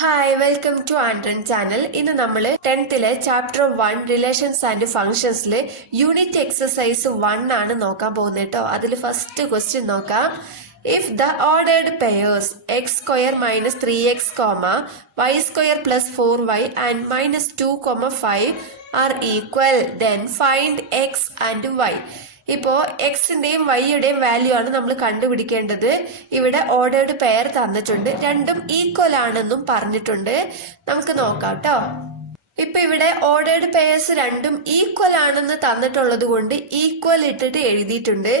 Hi welcome to ആൻഡ്രൻ channel. ഇന്ന് നമ്മൾ 10th ചാപ്റ്റർ 1 റിലേഷൻസ് ആൻഡ് ഫംഗ്ഷൻസിൽ യൂണിറ്റ് എക്സസൈസ് 1 ആണ് നോക്കാൻ പോകുന്നത് കേട്ടോ. അതിൽ ഫസ്റ്റ് ക്വസ്റ്റ്യൻ നോക്കാം. If the ordered pairs x square minus 3x, y square plus 4y and minus 2,5 are equal, then find x and y. ഇപ്പോ എക്സിന്റെയും വൈയുടെയും വാല്യൂ ആണ് നമ്മൾ കണ്ടുപിടിക്കേണ്ടത്. ഇവിടെ ഓർഡേർഡ് പെയർ തന്നിട്ടുണ്ട്, രണ്ടും ഈക്വൽ ആണെന്നും പറഞ്ഞിട്ടുണ്ട്. നമുക്ക് നോക്കാം കേട്ടോ. ഇപ്പൊ ഇവിടെ ഓർഡേർഡ് പെയർസ് രണ്ടും ഈക്വൽ ആണെന്ന് തന്നിട്ടുള്ളത് കൊണ്ട് ഈക്വൽ ഇട്ടിട്ട് എഴുതിയിട്ടുണ്ട്.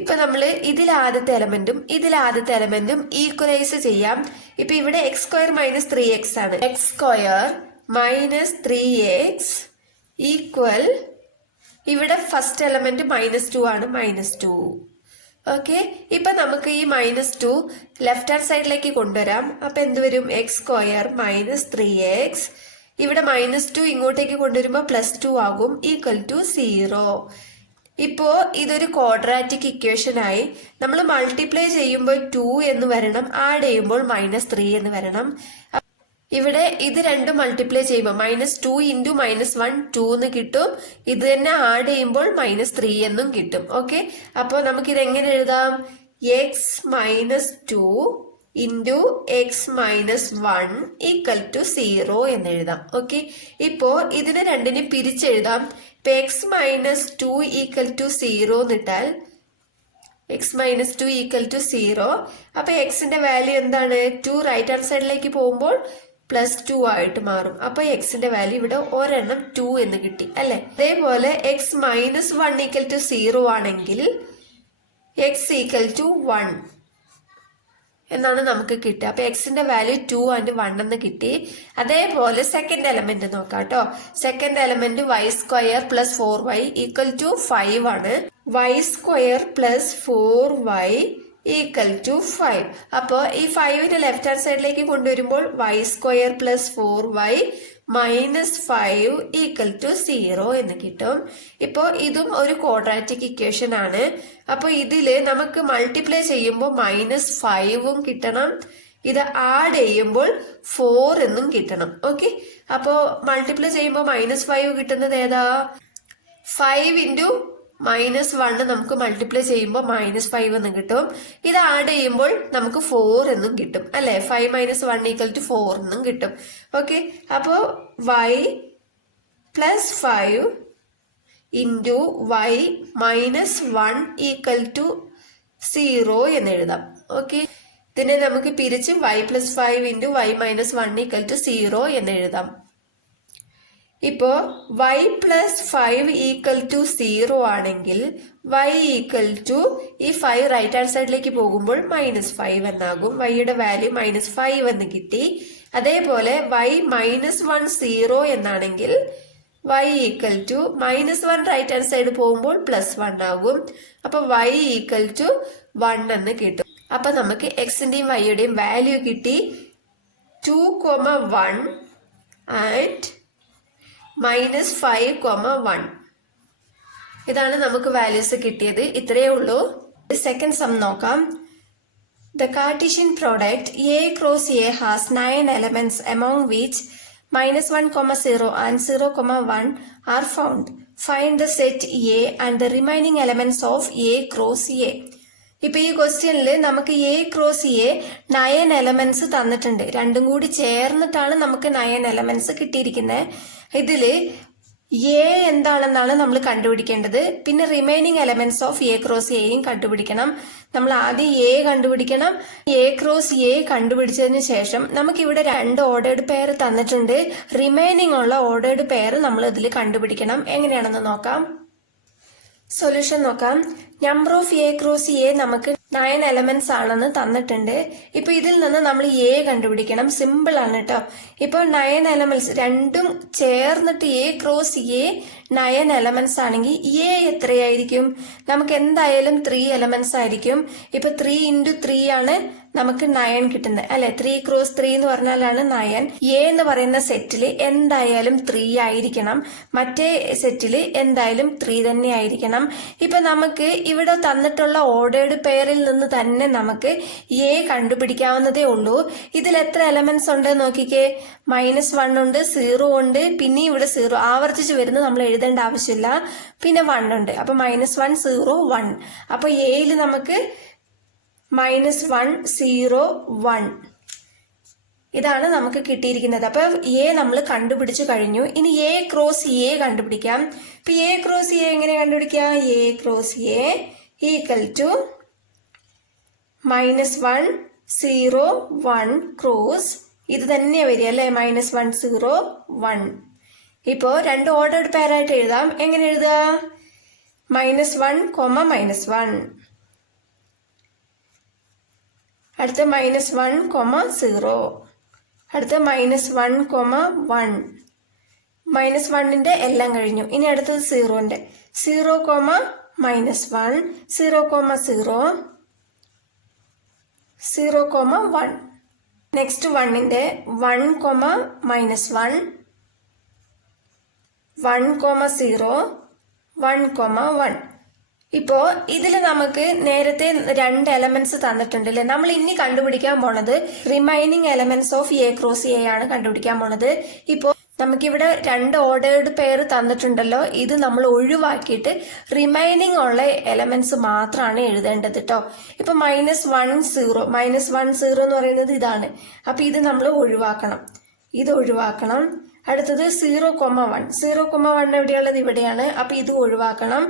ഇപ്പൊ നമ്മള് ഇതിലാദ്യത്തെ എലമെന്റും ഈക്വലൈസ് ചെയ്യാം. ഇപ്പൊ ഇവിടെ എക്സ് സ്ക്വയർ മൈനസ് 3x ആണ്. X square minus 3x equal, ഇവിടെ ഫസ്റ്റ് എലമെന്റ് -2 ആണ്, -2. ഓക്കെ, ഇപ്പൊ നമുക്ക് ഈ -2 ലെഫ്റ്റ് ഹാൻഡ് സൈഡിലേക്ക് കൊണ്ടുവരാം. അപ്പൊ എന്ത് വരും? എക്സ് സ്ക്വയർ മൈനസ് 3x, ഇവിടെ -2 ഇങ്ങോട്ടേക്ക് കൊണ്ടുവരുമ്പോ +2 ആകും, ഈക്വൽ ടു 0. ഇപ്പോ ഇതൊരു ക്വാഡ്രാറ്റിക് ഇക്വേഷൻ ആയി. നമ്മൾ മൾട്ടിപ്ലൈ ചെയ്യുമ്പോൾ 2 എന്ന് വരണം, ആഡ് ചെയ്യുമ്പോൾ -3 എന്ന് വരണം. ഇവിടെ ഇത് രണ്ടും മൾട്ടിപ്ലൈ ചെയ്യുമ്പോൾ -2 ഇൻറ്റു -1 2 എന്ന് കിട്ടും. ഇത് തന്നെ ആഡ് ചെയ്യുമ്പോൾ -3 എന്നും കിട്ടും. ഓക്കെ, അപ്പോൾ നമുക്കിത് എങ്ങനെ എഴുതാം? X minus 2 into x minus 1 equal to 0 എന്ന് എഴുതാം. ഓക്കെ, ഇപ്പോ ഇതിനെ രണ്ടിനും പിരിച്ചെഴുതാം. ഇപ്പൊ എക്സ് മൈനസ് 2 ഈക്വൽ ടു 0 എന്നിട്ടാൽ എക്സ് മൈനസ് 2 ഈക്വൽ ടു 0. അപ്പൊ എക്സിന്റെ വാല്യൂ എന്താണ്? 2 റൈറ്റ് ഹാൻഡ് സൈഡിലേക്ക് പോകുമ്പോൾ +2 ആയിട്ട് മാറും. അപ്പൊ എക്സിന്റെ വാല്യൂ ഇവിടെ ഒരെണ്ണം 2 എന്ന് കിട്ടി അല്ലെ. അതേപോലെ എക്സ് മൈനസ് 1 ഈക്വൽ ടു 0 ആണെങ്കിൽ എക്സ് ഈക്വൽ ടു 1 എന്നാണ് നമുക്ക് കിട്ടുക. അപ്പൊ എക്സിന്റെ വാല്യൂ 2 ആൻഡ് 1 എന്ന് കിട്ടി. അതേപോലെ സെക്കൻഡ് എലമെന്റ് നോക്കാം കേട്ടോ. Second element y square plus 4y equal to 5 ആണ്. Y square plus 4y equal to 5. അപ്പോൾ ഈ 5നെ ലെഫ്റ്റ് ഹാൻഡ് സൈഡിലേക്ക് കൊണ്ടുവരുമ്പോൾ y square plus 4y minus 5 equal to 0 എന്ന് കിട്ടും. ഇപ്പോൾ ഇതും ഒരു ക്വാഡ്രാറ്റിക് ഇക്വേഷൻ ആണ്. അപ്പോൾ ഇതില് നമുക്ക് മൾട്ടിപ്ലൈ ചെയ്യുമ്പോൾ -5ഉം കിട്ടണം, ഇത് ആഡ് ചെയ്യുമ്പോൾ 4 എന്നും കിട്ടണം. ഓക്കെ, അപ്പോൾ മൾട്ടിപ്ലൈ ചെയ്യുമ്പോൾ -5 കിട്ടുന്നത് ഏതാ? 5 ഇൻറ്റു -1 നമുക്ക് മൾട്ടിപ്ലൈ ചെയ്യുമ്പോൾ -5 എന്ന് കിട്ടും. ഇത് ആഡ് ചെയ്യുമ്പോൾ നമുക്ക് 4 എന്നും കിട്ടും അല്ലെ. 5 - 1 ഈക്വൽ ടു 4 എന്നും കിട്ടും. ഓക്കെ, അപ്പോ y plus 5 into y minus 1 equal to 0 എന്ന് എഴുതാം. ഓക്കെ, ഇതിനെ നമുക്ക് പിരിച്ച് y plus 5 into y minus 1 equal to 0 എന്ന് എഴുതാം. ഇപ്പോ y പ്ലസ് 5 ഈക്വൽ ടു 0 ആണെങ്കിൽ y ഈക്വൽ ടു ഈ 5 റൈറ്റ് ഹാൻഡ് സൈഡിലേക്ക് പോകുമ്പോൾ -5 എന്നാകും. വൈയുടെ വാല്യൂ -5 എന്ന് കിട്ടി. അതേപോലെ y -1 0 എന്നാണെങ്കിൽ y equal to -1 right hand side പോകുമ്പോൾ +1 ആകും. അപ്പൊ y ഈക്വൽ ടു 1 എന്ന് കിട്ടും. അപ്പൊ നമുക്ക് എക്സിന്റെയും വൈയുടെയും വാല്യൂ കിട്ടി. 2,1 ആൻഡ് -5,1. ഇതാണ് നമുക്ക് വാല്യൂസ് കിട്ടിയത്. ഇത്രയേ ഉള്ളൂ. സെക്കൻഡ് സം നോക്കാം. The Cartesian product A cross A has 9 elements among which -1,0 and 0,1 are found. Find the set A and the remaining elements of A cross A. ഇപ്പൊ ഈ ക്വസ്റ്റ്യനിൽ നമുക്ക് A ക്രോസ് A 9 എലമെന്റ്സ് തന്നിട്ടുണ്ട്. രണ്ടും കൂടി ചേർന്നിട്ടാണ് നമുക്ക് 9 എലമെന്റ്സ് കിട്ടിയിരിക്കുന്നത്. ഇതില് A എന്താണെന്നാണ് നമ്മൾ കണ്ടുപിടിക്കേണ്ടത്. പിന്നെ remaining elements of A cross Aയും കണ്ടുപിടിക്കണം. നമ്മൾ ആദ്യം A കണ്ടുപിടിക്കണം. A ക്രോസ് A കണ്ടുപിടിച്ചതിന് ശേഷം നമുക്ക് ഇവിടെ 2 ഓർഡേർഡ് പെയർ തന്നിട്ടുണ്ട്. റിമൈനിങ് ഉള്ള ഓർഡേർഡ് പെയർ നമ്മൾ ഇതിൽ കണ്ടുപിടിക്കണം. എങ്ങനെയാണെന്ന് നോക്കാം. സൊല്യൂഷൻ നോക്കാം. Number of A cross A നമുക്ക് 9 എലമെന്റ്സ് ആണെന്ന് തന്നിട്ടുണ്ട്. ഇപ്പൊ ഇതിൽ നിന്ന് നമ്മൾ A കണ്ടുപിടിക്കണം. സിമ്പിൾ ആണ് കേട്ടോ. ഇപ്പൊ 9 എലമെന്റ്സ് രണ്ടും ചേർന്നിട്ട് A ക്രോസ് A 9 എലമെന്റ്സ് ആണെങ്കിൽ A എത്രയായിരിക്കും? നമുക്ക് എന്തായാലും 3 എലമെന്റ്സ് ആയിരിക്കും. ഇപ്പൊ 3 ഇൻറ്റു 3 ആണ് നമുക്ക് 9 കിട്ടുന്നത് അല്ലെ. 3 ക്രോസ് 3 എന്ന് പറഞ്ഞാലാണ് 9. എ എന്ന് പറയുന്ന സെറ്റിൽ എന്തായാലും 3 ആയിരിക്കണം, മറ്റേ സെറ്റിൽ എന്തായാലും 3 തന്നെ ആയിരിക്കണം. ഇപ്പൊ നമുക്ക് ഇവിടെ തന്നിട്ടുള്ള ഓർഡേർഡ് പെയറിൽ നിന്ന് തന്നെ നമുക്ക് എ കണ്ടുപിടിക്കാവുന്നതേ ഉള്ളൂ. ഇതിൽ എത്ര എലമെന്റ്സ് ഉണ്ട് നോക്കിക്കേ. -1 ഉണ്ട്, 0 ഉണ്ട്, പിന്നെ ഇവിടെ 0 ആവർത്തിച്ച് വരുന്നത് നമ്മൾ എഴുതേണ്ട ആവശ്യമില്ല. പിന്നെ 1 ഉണ്ട്. അപ്പൊ -1 0 1. അപ്പൊ എയിൽ നമുക്ക് -1 0 1 ഇതാണ് നമുക്ക് കിട്ടിയിരിക്കുന്നത്. അപ്പൊ എ നമ്മൾ കണ്ടുപിടിച്ചു കഴിഞ്ഞു. ഇനി എ ക്രോസ് എ കണ്ടുപിടിക്കാം. ഇപ്പൊ എ ക്രോസ് എ എങ്ങനെ കണ്ടുപിടിക്കാം? A cross a equal to -1 0 1 cross ഇത് തന്നെ വരിക അല്ലെ, -1 0 1. ഇപ്പോ രണ്ട് ഓർഡേർഡ് പെയർ ആയിട്ട് എഴുതാം. എങ്ങനെ എഴുതുക? -1 -1, അടുത്ത -1 0, അടുത്ത -1 1. -1ന്റെ എല്ലാം കഴിഞ്ഞു. ഇനി അടുത്തത് 0ന്റെ 0 -1 0 0 0 1. നെക്സ്റ്റ് 1ന്റെ 1 -1 1 0 1 1. ഇപ്പോ ഇതിൽ നമുക്ക് നേരത്തെ 2 എലമെന്റ്സ് തന്നിട്ടുണ്ട് അല്ലെ. നമ്മൾ ഇനി കണ്ടുപിടിക്കാൻ പോണത് remaining elements of A cross A ആണ് കണ്ടുപിടിക്കാൻ പോണത്. ഇപ്പോ നമുക്കിവിടെ 2 ഓർഡേർഡ് പെയർ തന്നിട്ടുണ്ടല്ലോ, ഇത് നമ്മൾ ഒഴിവാക്കിയിട്ട് റിമൈനിങ് ഉള്ള എലമെന്റ്സ് മാത്രമാണ് എഴുതേണ്ടത് കേട്ടോ. ഇപ്പൊ -1 0 എന്ന് പറയുന്നത് ഇതാണ്. അപ്പൊ ഇത് നമ്മൾ ഒഴിവാക്കണം, ഇത് ഒഴിവാക്കണം. അടുത്തത് 0 1 എവിടെയുള്ളത്? ഇവിടെയാണ്. അപ്പൊ ഇത് ഒഴിവാക്കണം.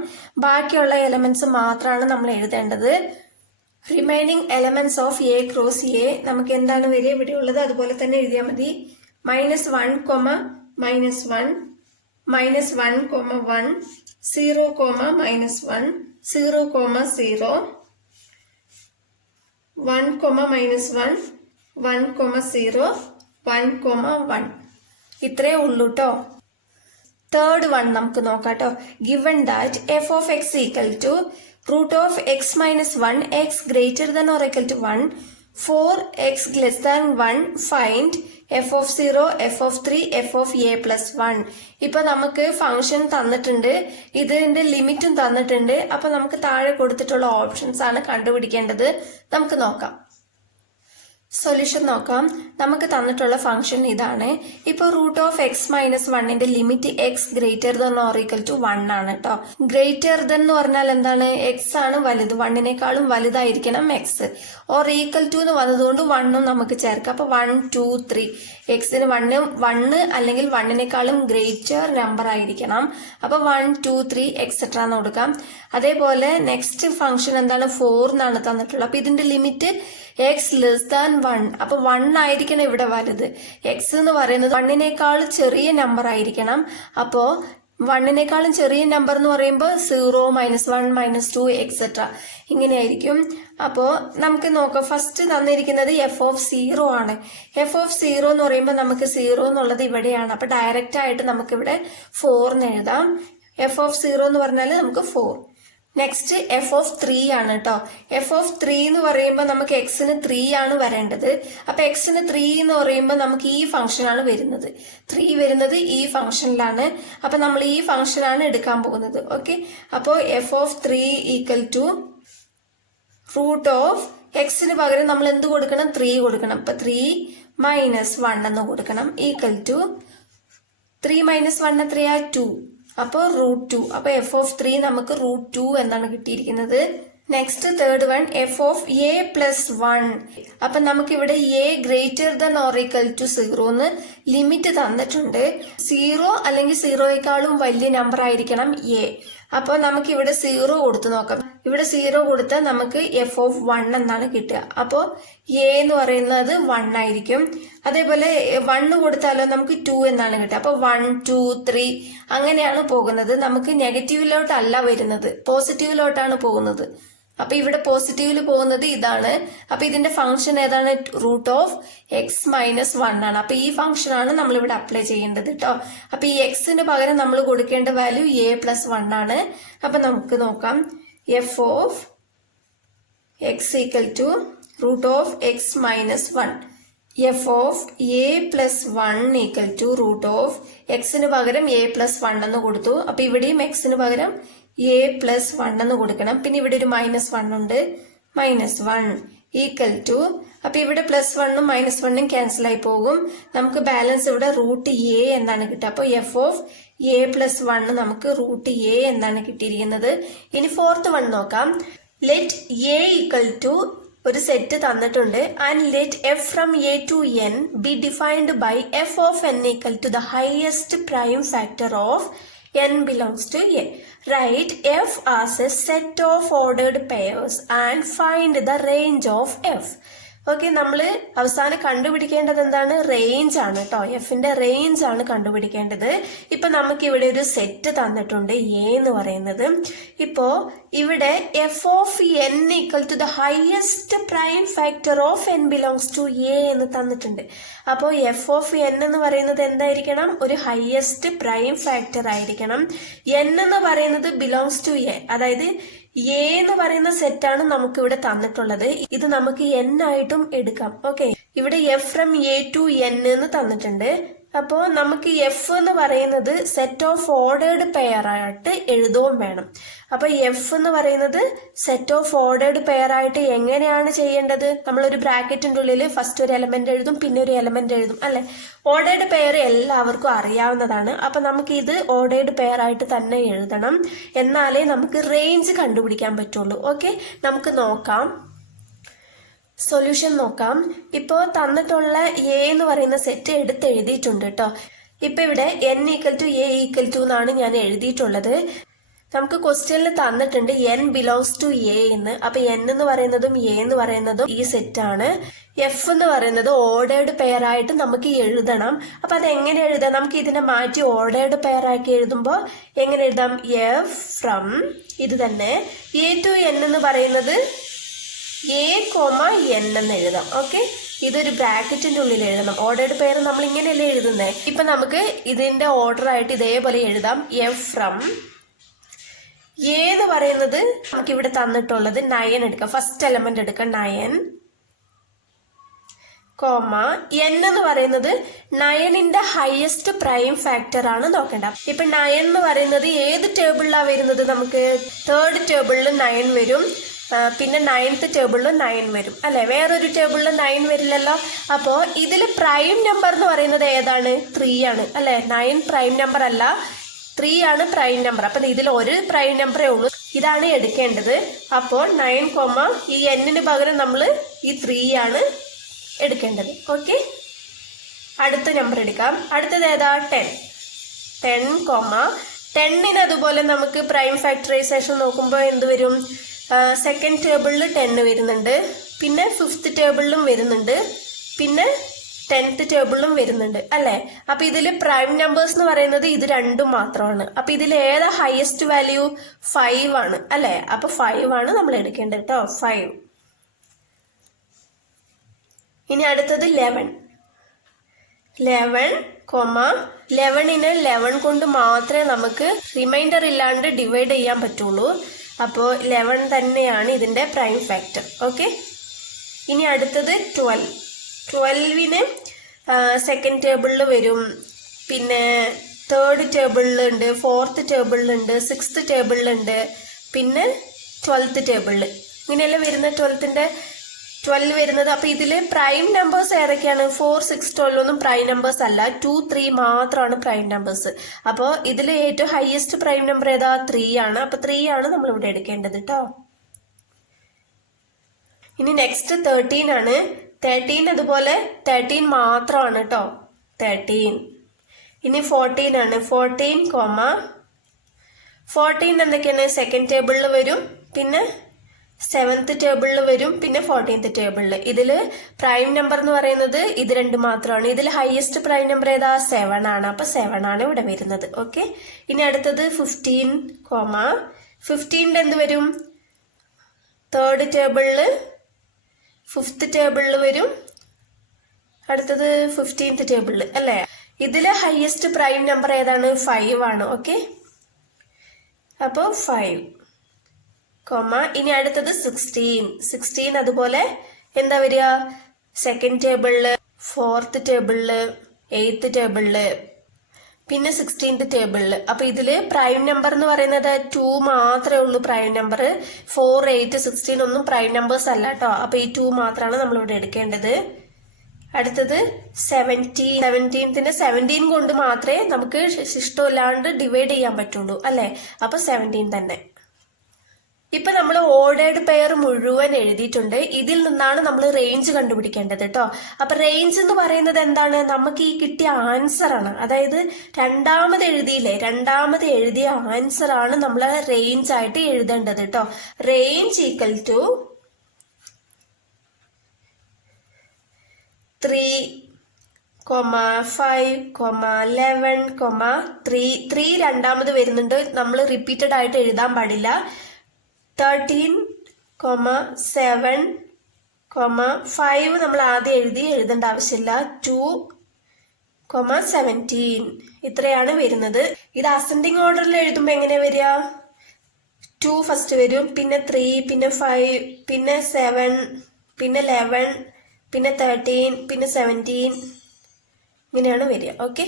ബാക്കിയുള്ള എലമെന്റ്സ് മാത്രമാണ് നമ്മൾ എഴുതേണ്ടത്. Remaining elements of A cross A നമുക്ക് എന്താണ് വരിക? ഇവിടെയുള്ളത് അതുപോലെ തന്നെ എഴുതിയാൽ മതി. -1 -1 -1 1 0 -1 0 0 1 -1 1 0 1 1. ഇത്രേ ഉള്ളൂ കേട്ടോ. തേർഡ് വൺ നമുക്ക് നോക്കാം കേട്ടോ. Given that f of x equal to √(x - 1) x greater than or equal to 1 for x less than 1 find f of 0 f of 3 f of a plus 1. ഇപ്പൊ നമുക്ക് ഫംഗ്ഷൻ തന്നിട്ടുണ്ട്, ഇതിന്റെ ലിമിറ്റും തന്നിട്ടുണ്ട്. അപ്പൊ നമുക്ക് താഴെ കൊടുത്തിട്ടുള്ള ഓപ്ഷൻസ് ആണ് കണ്ടുപിടിക്കേണ്ടത്. നമുക്ക് നോക്കാം. സൊല്യൂഷൻ നോക്കാം. നമുക്ക് തന്നിട്ടുള്ള ഫംഗ്ഷൻ ഇതാണ്. ഇപ്പൊ √(x - 1)ന്റെ limit x greater than or equal to 1 ആണ് കേട്ടോ. ഗ്രേറ്റർ ദൻ എന്ന് പറഞ്ഞാൽ എന്താണ്? x ആണ് വലുത്, 1നേക്കാളും വലുതായിരിക്കണം x. ഓർ ഈക്വൽ ടു എന്ന് വന്നതുകൊണ്ട് 1ഉം നമുക്ക് ചേർക്കാം. അപ്പൊ 1 2 3 എക്സിന് 1 അല്ലെങ്കിൽ 1നേക്കാളും ഗ്രേറ്റർ നമ്പർ ആയിരിക്കണം. അപ്പൊ 1 2 3 എക്സെട്ര എന്ന് കൊടുക്കാം. അതേപോലെ നെക്സ്റ്റ് ഫംഗ്ഷൻ എന്താണ്? 4 എന്നാണ് തന്നിട്ടുള്ളത്. അപ്പൊ ഇതിന്റെ ലിമിറ്റ് x ലെസ് ദാൻ 1. അപ്പൊ 1 ആയിരിക്കണം ഇവിടെ വലുത്. x എന്ന് പറയുന്നത് 1നേക്കാൾ ചെറിയ നമ്പർ ആയിരിക്കണം. അപ്പോ 1നേക്കാളും ചെറിയ നമ്പർ എന്ന് പറയുമ്പോൾ 0 -1 -2 എക്സെട്ര ഇങ്ങനെയായിരിക്കും. അപ്പോ നമുക്ക് നോക്കാം. ഫസ്റ്റ് തന്നിരിക്കുന്നത് f of 0 ആണ്. f of 0 എന്ന് പറയുമ്പോൾ നമുക്ക് 0 എന്നുള്ളത് ഇവിടെയാണ്. അപ്പൊ ഡയറക്റ്റ് ആയിട്ട് നമുക്ക് ഇവിടെ 4 എന്ന് എഴുതാം. f of 0 എന്ന് പറഞ്ഞാൽ നമുക്ക് 4. നെക്സ്റ്റ് f of 3 ആണ് കേട്ടോ. f of 3 എന്ന് പറയുമ്പോൾ നമുക്ക് x-ന് 3 ആണ് വരേണ്ടത്. അപ്പൊ x-ന് 3 എന്ന് പറയുമ്പോൾ നമുക്ക് ഈ ഫംഗ്ഷൻ ആണ് വരുന്നത്. 3 വരുന്നത് ഈ ഫംഗ്ഷനിലാണ്. അപ്പൊ നമ്മൾ ഈ ഫംഗ്ഷൻ ആണ് എടുക്കാൻ പോകുന്നത്. ഓക്കെ. അപ്പോ f of 3 ഈക്വൽ ടു √(x)ന് പകരം നമ്മൾ എന്ത് കൊടുക്കണം? 3 കൊടുക്കണം. അപ്പൊ 3 - 1 എന്ന് കൊടുക്കണം. ഈക്വൽ ടു 3 - 1 എത്രയാ? 2. അപ്പൊ √2. അപ്പൊ f of 3 നമുക്ക് √2 എന്നാണ് കിട്ടിയിരിക്കുന്നത്. Next third one f of a plus 1. അപ്പൊ നമുക്ക് ഇവിടെ a greater than or equal to 0 എന്ന് ലിമിറ്റ് തന്നിട്ടുണ്ട്. 0 അല്ലെങ്കിൽ 0യേക്കാളും വലിയ നമ്പർ ആയിരിക്കണം a. അപ്പൊ നമുക്ക് ഇവിടെ 0 കൊടുത്തു നോക്കാം. ഇവിടെ 0 കൊടുത്താൽ നമുക്ക് f of 1 എന്നാണ് കിട്ടുക. അപ്പോ a എന്ന് പറയുന്നത് 1 ആയിരിക്കും. അതേപോലെ 1 കൊടുത്താലോ നമുക്ക് 2 എന്നാണ് കിട്ടുക. അപ്പൊ 1 2 3 അങ്ങനെയാണ് പോകുന്നത്. നമുക്ക് നെഗറ്റീവിലോട്ടല്ല വരുന്നത്, പോസിറ്റീവിലോട്ടാണ് പോകുന്നത്. അപ്പൊ ഇവിടെ പോസിറ്റീവില് പോകുന്നത് ഇതാണ്. അപ്പൊ ഇതിന്റെ ഫംഗ്ഷൻ ഏതാണ്? √(x - 1) ആണ്. അപ്പൊ ഈ ഫംഗ്ഷൻ ആണ് നമ്മൾ ഇവിടെ അപ്ലൈ ചെയ്യേണ്ടത് കേട്ടോ. അപ്പൊ ഈ എക്സിന് പകരം നമ്മൾ കൊടുക്കേണ്ട വാല്യൂ a + 1 ആണ്. അപ്പൊ നമുക്ക് നോക്കാം. f of x equal to root of x minus 1. F of a plus 1 equal to root of എക്സിന് പകരം എ പ്ലസ് 1 എന്ന് കൊടുത്തു. അപ്പൊ ഇവിടെയും എക്സിന് പകരം എ പ്ലസ് 1 എന്ന് കൊടുക്കണം. പിന്നെ ഇവിടെ ഒരു -1 ഉണ്ട്. -1 ഈക്വൽ ടു, അപ്പൊ ഇവിടെ +1ഉം -1ഉം ക്യാൻസൽ ആയി പോകും. നമുക്ക് ബാലൻസ് ഇവിടെ റൂട്ട് എ എന്നാണ് കിട്ടുക. അപ്പൊ എഫ് ഓഫ് എ പ്ലസ് 1 നമുക്ക് റൂട്ട് എ എന്നാണ് കിട്ടിയിരിക്കുന്നത്. ഇനി ഫോർത്ത് വൺ നോക്കാം. ലെറ്റ് എ ഈക്വൽ ടു ഒരു സെറ്റ് തന്നിട്ടുണ്ട്. And let f from a to n be defined by f of n equal to the highest prime factor of n belongs to A. Write F as a set of ordered pairs and find the range of F. Okay, നമ്മൾ അവസാനം കണ്ടുപിടിക്കേണ്ടത് എന്താണ്? Range ആണ് കേട്ടോ. എഫിന്റെ range ആണ് കണ്ടുപിടിക്കേണ്ടത്. ഇപ്പൊ നമുക്ക് ഇവിടെ ഒരു സെറ്റ് തന്നിട്ടുണ്ട്, എ എന്ന് പറയുന്നത്. ഇപ്പോ ഇവിടെ f of n equal to the highest prime factor of n belongs to a എന്ന് തന്നിട്ടുണ്ട്. അപ്പോൾ എഫ് ഓഫ് എൻ എന്ന് പറയുന്നത് എന്തായിരിക്കണം? ഒരു ഹയസ്റ്റ് പ്രൈം ഫാക്ടർ ആയിരിക്കണം. എൻ എന്ന് പറയുന്നത് ബിലോങ്സ് ടു എ, അതായത് എ എന്ന് പറയുന്ന സെറ്റാണ് നമുക്ക് ഇവിടെ തന്നിട്ടുള്ളത്. ഇത് നമുക്ക് എൻ ആയിട്ടും എടുക്കാം. ഓക്കെ, ഇവിടെ f from a to n എന്ന് തന്നിട്ടുണ്ട്. അപ്പോൾ നമുക്ക് എഫ് എന്ന് പറയുന്നത് സെറ്റ് ഓഫ് ഓർഡേർഡ് പെയർ ആയിട്ട് എഴുതുകയും വേണം. അപ്പൊ എഫ് എന്ന് പറയുന്നത് സെറ്റ് ഓഫ് ഓർഡേർഡ് പെയർ ആയിട്ട് എങ്ങനെയാണ് ചെയ്യേണ്ടത്? നമ്മളൊരു ബ്രാക്കറ്റിന്റെ ഉള്ളിൽ ഫസ്റ്റ് ഒരു എലമെന്റ് എഴുതും, പിന്നെ ഒരു എലമെന്റ് എഴുതും, അല്ലെ? ഓർഡേർഡ് പെയർ എല്ലാവർക്കും അറിയാവുന്നതാണ്. അപ്പൊ നമുക്ക് ഇത് ഓർഡേർഡ് പെയർ ആയിട്ട് തന്നെ എഴുതണം, എന്നാലേ നമുക്ക് റേഞ്ച് കണ്ടുപിടിക്കാൻ പറ്റുള്ളൂ. ഓക്കെ, നമുക്ക് നോക്കാം, സൊല്യൂഷൻ നോക്കാം. ഇപ്പോ തന്നിട്ടുള്ള എ എന്ന് പറയുന്ന സെറ്റ് എടുത്ത് എഴുതിയിട്ടുണ്ട് കേട്ടോ. ഇപ്പൊ ഇവിടെ n equal to a equal to എന്നാണ് ഞാൻ എഴുതിയിട്ടുള്ളത്. നമുക്ക് ക്വസ്റ്റ്യനിൽ തന്നിട്ടുണ്ട് n ബിലോങ്സ് ടു എ എന്ന്. അപ്പൊ n എന്ന് പറയുന്നതും എ എന്ന് പറയുന്നതും ഈ സെറ്റ് ആണ്. എഫ് എന്ന് പറയുന്നത് ഓർഡേർഡ് പെയർ ആയിട്ട് നമുക്ക് എഴുതണം. അപ്പൊ അത് എങ്ങനെ എഴുതാം? നമുക്ക് ഇതിനെ മാറ്റി ഓർഡേർഡ് പെയർ ആക്കി എഴുതുമ്പോൾ എങ്ങനെ എഴുതാം? എഫ് ഫ്രം ഇത് തന്നെ എ ടു എൻ എന്ന് പറയുന്നത് എ കോമ എൻ എന്ന് എഴുതാം. ഓക്കെ, ഇതൊരു ബ്രാക്കറ്റിന്റെ ഉള്ളിൽ എഴുതണം. ഓർഡേർഡ് പെയർ നമ്മൾ ഇങ്ങനെയല്ലേ എഴുതുന്നത്. ഇപ്പൊ നമുക്ക് ഇതിന്റെ ഓർഡർ ആയിട്ട് ഇതേപോലെ എഴുതാം. എഫ് ഫ്രം എ എന്ന് പറയുന്നത് നമുക്ക് ഇവിടെ തന്നിട്ടുള്ളത് 9 എടുക്കാം. ഫസ്റ്റ് എലമെന്റ് എടുക്കാം 9 കോമ എൻ എന്ന് പറയുന്നത് 9ന്റെ ഹയസ്റ്റ് പ്രൈം ഫാക്ടർ ആണ് നോക്കേണ്ടത്. ഇപ്പൊ 9 എന്ന് പറയുന്നത് ഏത് ടേബിളിലാണ് വരുന്നത്? നമുക്ക് തേർഡ് ടേബിളിൽ 9 വരും, പിന്നെ 9th ടേബിളിൽ 9 വരും, അല്ലെ? വേറൊരു ടേബിളിൽ 9 വരില്ലല്ലോ. അപ്പോ ഇതിൽ പ്രൈം നമ്പർ എന്ന് പറയുന്നത് ഏതാണ്? 3 ആണ്, അല്ലെ? 9 പ്രൈം നമ്പർ അല്ല, 3 ആണ് പ്രൈം നമ്പർ. അപ്പൊ ഇതിൽ ഒരു പ്രൈം നമ്പറേ ഉള്ളൂ, ഇതാണ് എടുക്കേണ്ടത്. അപ്പോൾ 9 കോമ ഈ എന്നിന് പകരം നമ്മൾ ഈ 3 ആണ് എടുക്കേണ്ടത്. ഓക്കെ, അടുത്ത നമ്പർ എടുക്കാം. അടുത്തത് ഏതാ? 10 കോമ 10ന് അതുപോലെ നമുക്ക് പ്രൈം ഫാക്ടറൈസേഷൻ നോക്കുമ്പോൾ എന്ത് വരും? സെക്കൻഡ് ടേബിളിൽ 10 വരുന്നുണ്ട്, പിന്നെ 5th ടേബിളിലും വരുന്നുണ്ട്, പിന്നെ 10th ടേബിളിലും വരുന്നുണ്ട്, അല്ലെ? അപ്പൊ ഇതിൽ പ്രൈം നമ്പേഴ്സ് എന്ന് പറയുന്നത് ഇത് രണ്ടും മാത്രമാണ്. അപ്പൊ ഇതിൽ ഏതാ ഹയസ്റ്റ് വാല്യൂ? 5 ആണ്, അല്ലെ? അപ്പൊ 5 ആണ് നമ്മൾ എടുക്കേണ്ടത് കേട്ടോ, 5. ഇനി അടുത്തത് 11 കോമ 11നെ 11 കൊണ്ട് മാത്രമേ നമുക്ക് റിമൈൻഡർ ഇല്ലാണ്ട് ഡിവൈഡ് ചെയ്യാൻ പറ്റുള്ളൂ. അപ്പോൾ 11 തന്നെയാണ് ഇതിന്റെ പ്രൈം ഫാക്ടർ. ഓക്കെ, ഇനി അടുത്തത് 12ന് സെക്കൻഡ് ടേബിളിൽ വരും, പിന്നെ തേർഡ് ടേബിളിലുണ്ട്, 4th ടേബിളിലുണ്ട്, 6th ടേബിളിലുണ്ട്, പിന്നെ 12th ടേബിളിൽ, ഇങ്ങനെയല്ല വരുന്നത് 12 വരുന്നത്. അപ്പൊ ഇതില് പ്രൈം നമ്പേഴ്സ് ഏതൊക്കെയാണ്? 4, 6, 12 ഒന്നും പ്രൈം നമ്പേഴ്സ് അല്ല, 2, 3 മാത്രമാണ് പ്രൈം നമ്പേഴ്സ്. അപ്പോൾ ഇതിൽ ഏറ്റവും ഹയസ്റ്റ് പ്രൈം നമ്പർ ഏതാ? 3 ആണ്. അപ്പൊ 3 ആണ് നമ്മൾ ഇവിടെ എടുക്കേണ്ടത് കേട്ടോ. ഇനി നെക്സ്റ്റ് 13 ആണ്. 13 അതുപോലെ 13 മാത്രമാണ് കേട്ടോ, 13. ഇനി 14 ആണ്. 14 കോമ 14 എന്തൊക്കെയാണ്? സെക്കൻഡ് ടേബിളിൽ വരും, പിന്നെ 7th ടേബിളിൽ വരും, പിന്നെ 14th ടേബിളിൽ. ഇതില് പ്രൈം നമ്പർ എന്ന് പറയുന്നത് ഇത് രണ്ട് മാത്രമാണ്. ഇതിൽ ഹയസ്റ്റ് പ്രൈം നമ്പർ ഏതാ? 7 ആണ്. അപ്പൊ 7 ആണ് ഇവിടെ വരുന്നത്. ഓക്കെ, ഇനി അടുത്തത് 15 കോമ 15ന്റെ എന്ത് വരും? തേർഡ് ടേബിളില് 5th ടേബിളിൽ വരും, അടുത്തത് 15th ടേബിളിൽ, അല്ലേ? ഇതില് ഹയസ്റ്റ് പ്രൈം നമ്പർ ഏതാണ്? 5 ആണ്. ഓക്കെ, അപ്പോ 5 കോമ ഇനി അടുത്തത് 16 അതുപോലെ എന്താ വരിക? സെക്കൻഡ് ടേബിളില്, ഫോർത്ത് ടേബിളില്, 8th ടേബിളില്, പിന്നെ 16th ടേബിളില്. അപ്പൊ ഇതില് പ്രൈം നമ്പർ എന്ന് പറയുന്നത് 2 മാത്രമേ ഉള്ളൂ പ്രൈം നമ്പർ. 4, 8, 16 ഒന്നും പ്രൈം നമ്പേഴ്സ് അല്ല കേട്ടോ. അപ്പൊ ഈ 2 മാത്രമാണ് നമ്മൾ ഇവിടെ എടുക്കേണ്ടത്. അടുത്തത് 17. 17 കൊണ്ട് മാത്രമേ നമുക്ക് ശിഷ്ടമില്ലാണ്ട് ഡിവൈഡ് ചെയ്യാൻ പറ്റുള്ളൂ അല്ലെ? അപ്പൊ 17 തന്നെ. ഇപ്പൊ നമ്മൾ ഓർഡേർഡ് പെയർ മുഴുവൻ എഴുതിയിട്ടുണ്ട്. ഇതിൽ നിന്നാണ് നമ്മൾ റേഞ്ച് കണ്ടുപിടിക്കേണ്ടത് കേട്ടോ. അപ്പൊ റേഞ്ച് എന്ന് പറയുന്നത് എന്താണ്? നമുക്ക് ഈ കിട്ടിയ ആൻസർ ആണ്. അതായത് രണ്ടാമത് എഴുതിയ ആൻസർ ആണ് നമ്മൾ റേഞ്ച് ആയിട്ട് എഴുതേണ്ടത് കേട്ടോ. റേഞ്ച് ഈക്വൽ ടു 3, 5, 11, 3 രണ്ടാമത് വരുന്നുണ്ട്. നമ്മൾ റിപ്പീറ്റഡ് ആയിട്ട് എഴുതാൻ പാടില്ല. 13, 7, 5 നമ്മൾ ആദ്യം എഴുതേണ്ട ആവശ്യമില്ല. 2, 17 ഇത്രയാണ് വരുന്നത്. ഇത് അസെൻഡിങ് ഓർഡറിൽ എഴുതുമ്പോൾ എങ്ങനെ വരിക? 2 ഫസ്റ്റ് വരും, പിന്നെ 3, പിന്നെ 5, പിന്നെ 7, പിന്നെ 11, പിന്നെ 13, പിന്നെ 17 ഇങ്ങനെയാണ് വരിക. ഓക്കെ,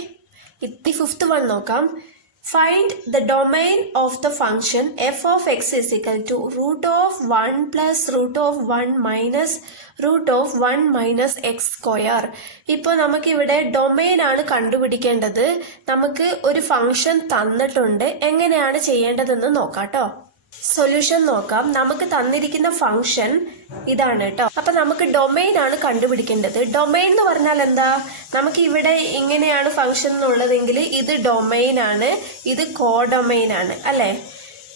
ഈ ഫിഫ്ത്ത് വൺ നോക്കാം. Find the domain of the function f of x is equal to root of 1 plus root of 1 minus root of 1 minus x square. ഇപ്പോൾ നമുക്ക് ഇവിടെ ഡൊമൈൻ ആണ് കണ്ടുപിടിക്കേണ്ടത്. നമുക്ക് ഒരു ഫംഗ്ഷൻ തന്നിട്ടുണ്ട്. എങ്ങനെയാണ് ചെയ്യേണ്ടതെന്ന് നോക്കാം കേട്ടോ. സൊല്യൂഷൻ നോക്കാം. നമുക്ക് തന്നിരിക്കുന്ന ഫംഗ്ഷൻ ഇതാണ് കേട്ടോ. അപ്പൊ നമുക്ക് ഡൊമൈൻ ആണ് കണ്ടുപിടിക്കേണ്ടത്. ഡൊമൈൻ എന്ന് പറഞ്ഞാൽ എന്താ? നമുക്ക് ഇവിടെ ഇങ്ങനെയാണ് ഫംഗ്ഷൻ എന്നുള്ളതെങ്കിൽ ഇത് ഡൊമൈൻ ആണ്, ഇത് കോഡൊമൈൻ ആണ് അല്ലെ?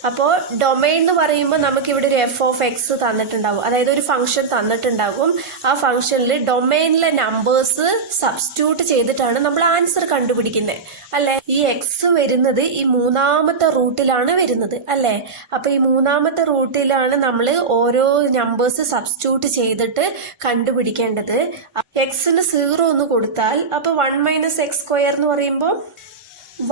അപ്പോൾ ഡൊമൈൻ എന്ന് പറയുമ്പോൾ നമുക്ക് ഇവിടെ ഒരു എഫ് ഓഫ് എക്സ് തന്നിട്ടുണ്ടാവും. അതായത് ഒരു ഫംഗ്ഷൻ തന്നിട്ടുണ്ടാകും. ആ ഫംഗ്ഷനിൽ ഡൊമൈനിലെ നമ്പേഴ്സ് സബ്സ്റ്റിറ്റ്യൂട്ട് ചെയ്തിട്ടാണ് നമ്മൾ ആൻസർ കണ്ടുപിടിക്കുന്നത് അല്ലെ? ഈ എക്സ് വരുന്നത് ഈ മൂന്നാമത്തെ റൂട്ടിലാണ് വരുന്നത് അല്ലെ? അപ്പൊ ഈ മൂന്നാമത്തെ റൂട്ടിലാണ് നമ്മൾ ഓരോ നമ്പേഴ്സ് സബ്സ്റ്റിറ്റ്യൂട്ട് ചെയ്തിട്ട് കണ്ടുപിടിക്കേണ്ടത്. എക്സിന് 0 എന്ന് കൊടുത്താൽ അപ്പൊ 1 മൈനസ് എക്സ് സ്ക്വയർ എന്ന് പറയുമ്പോൾ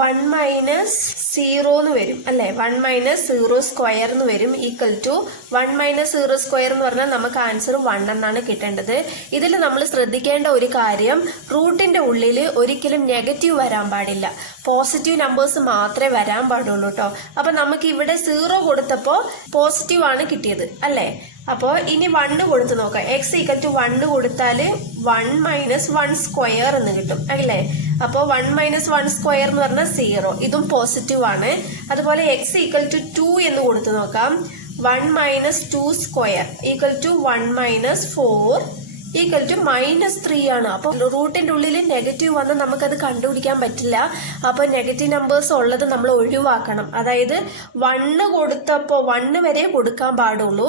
1 മൈനസ് 0 എന്ന് വരും അല്ലെ? 1 മൈനസ് 0 സ്ക്വയർ എന്ന് വരും. ഈക്വൽ ടു 1 മൈനസ് 0 സ്ക്വയർ എന്ന് പറഞ്ഞാൽ നമുക്ക് ആൻസർ 1 എന്നാണ് കിട്ടേണ്ടത്. ഇതിൽ നമ്മൾ ശ്രദ്ധിക്കേണ്ട ഒരു കാര്യം, റൂട്ടിന്റെ ഉള്ളിൽ ഒരിക്കലും നെഗറ്റീവ് വരാൻ പാടില്ല. പോസിറ്റീവ് നമ്പേഴ്സ് മാത്രമേ വരാൻ പാടുള്ളൂ കേട്ടോ. അപ്പൊ നമുക്ക് ഇവിടെ 0 കൊടുത്തപ്പോ പോസിറ്റീവ് ആണ് കിട്ടിയത് അല്ലെ? അപ്പോൾ ഇനി 1 കൊടുത്ത് നോക്കാം. എക്സ് ഈക്വൽ ടു 1 കൊടുത്താൽ 1 മൈനസ് 1 സ്ക്വയർ എന്ന് കിട്ടും അല്ലേ? അപ്പോൾ 1 മൈനസ് 1 സ്ക്വയർ എന്ന് പറഞ്ഞാൽ 0, ഇതും പോസിറ്റീവ് ആണ്. അതുപോലെ എക്സ് ഈക്വൽ ടു 2 എന്ന് കൊടുത്ത് നോക്കാം. 1 minus 2 square equal to 1 minus 4 equal to -3 ആണ്. അപ്പൊ റൂട്ടിന്റെ ഉള്ളിൽ നെഗറ്റീവ് വന്ന് നമുക്കത് കണ്ടുപിടിക്കാൻ പറ്റില്ല. അപ്പൊ നെഗറ്റീവ് നമ്പേഴ്സ് ഉള്ളത് നമ്മൾ ഒഴിവാക്കണം. അതായത് 1 കൊടുത്തപ്പോ 1 വരെ കൊടുക്കാൻ പാടുള്ളൂ.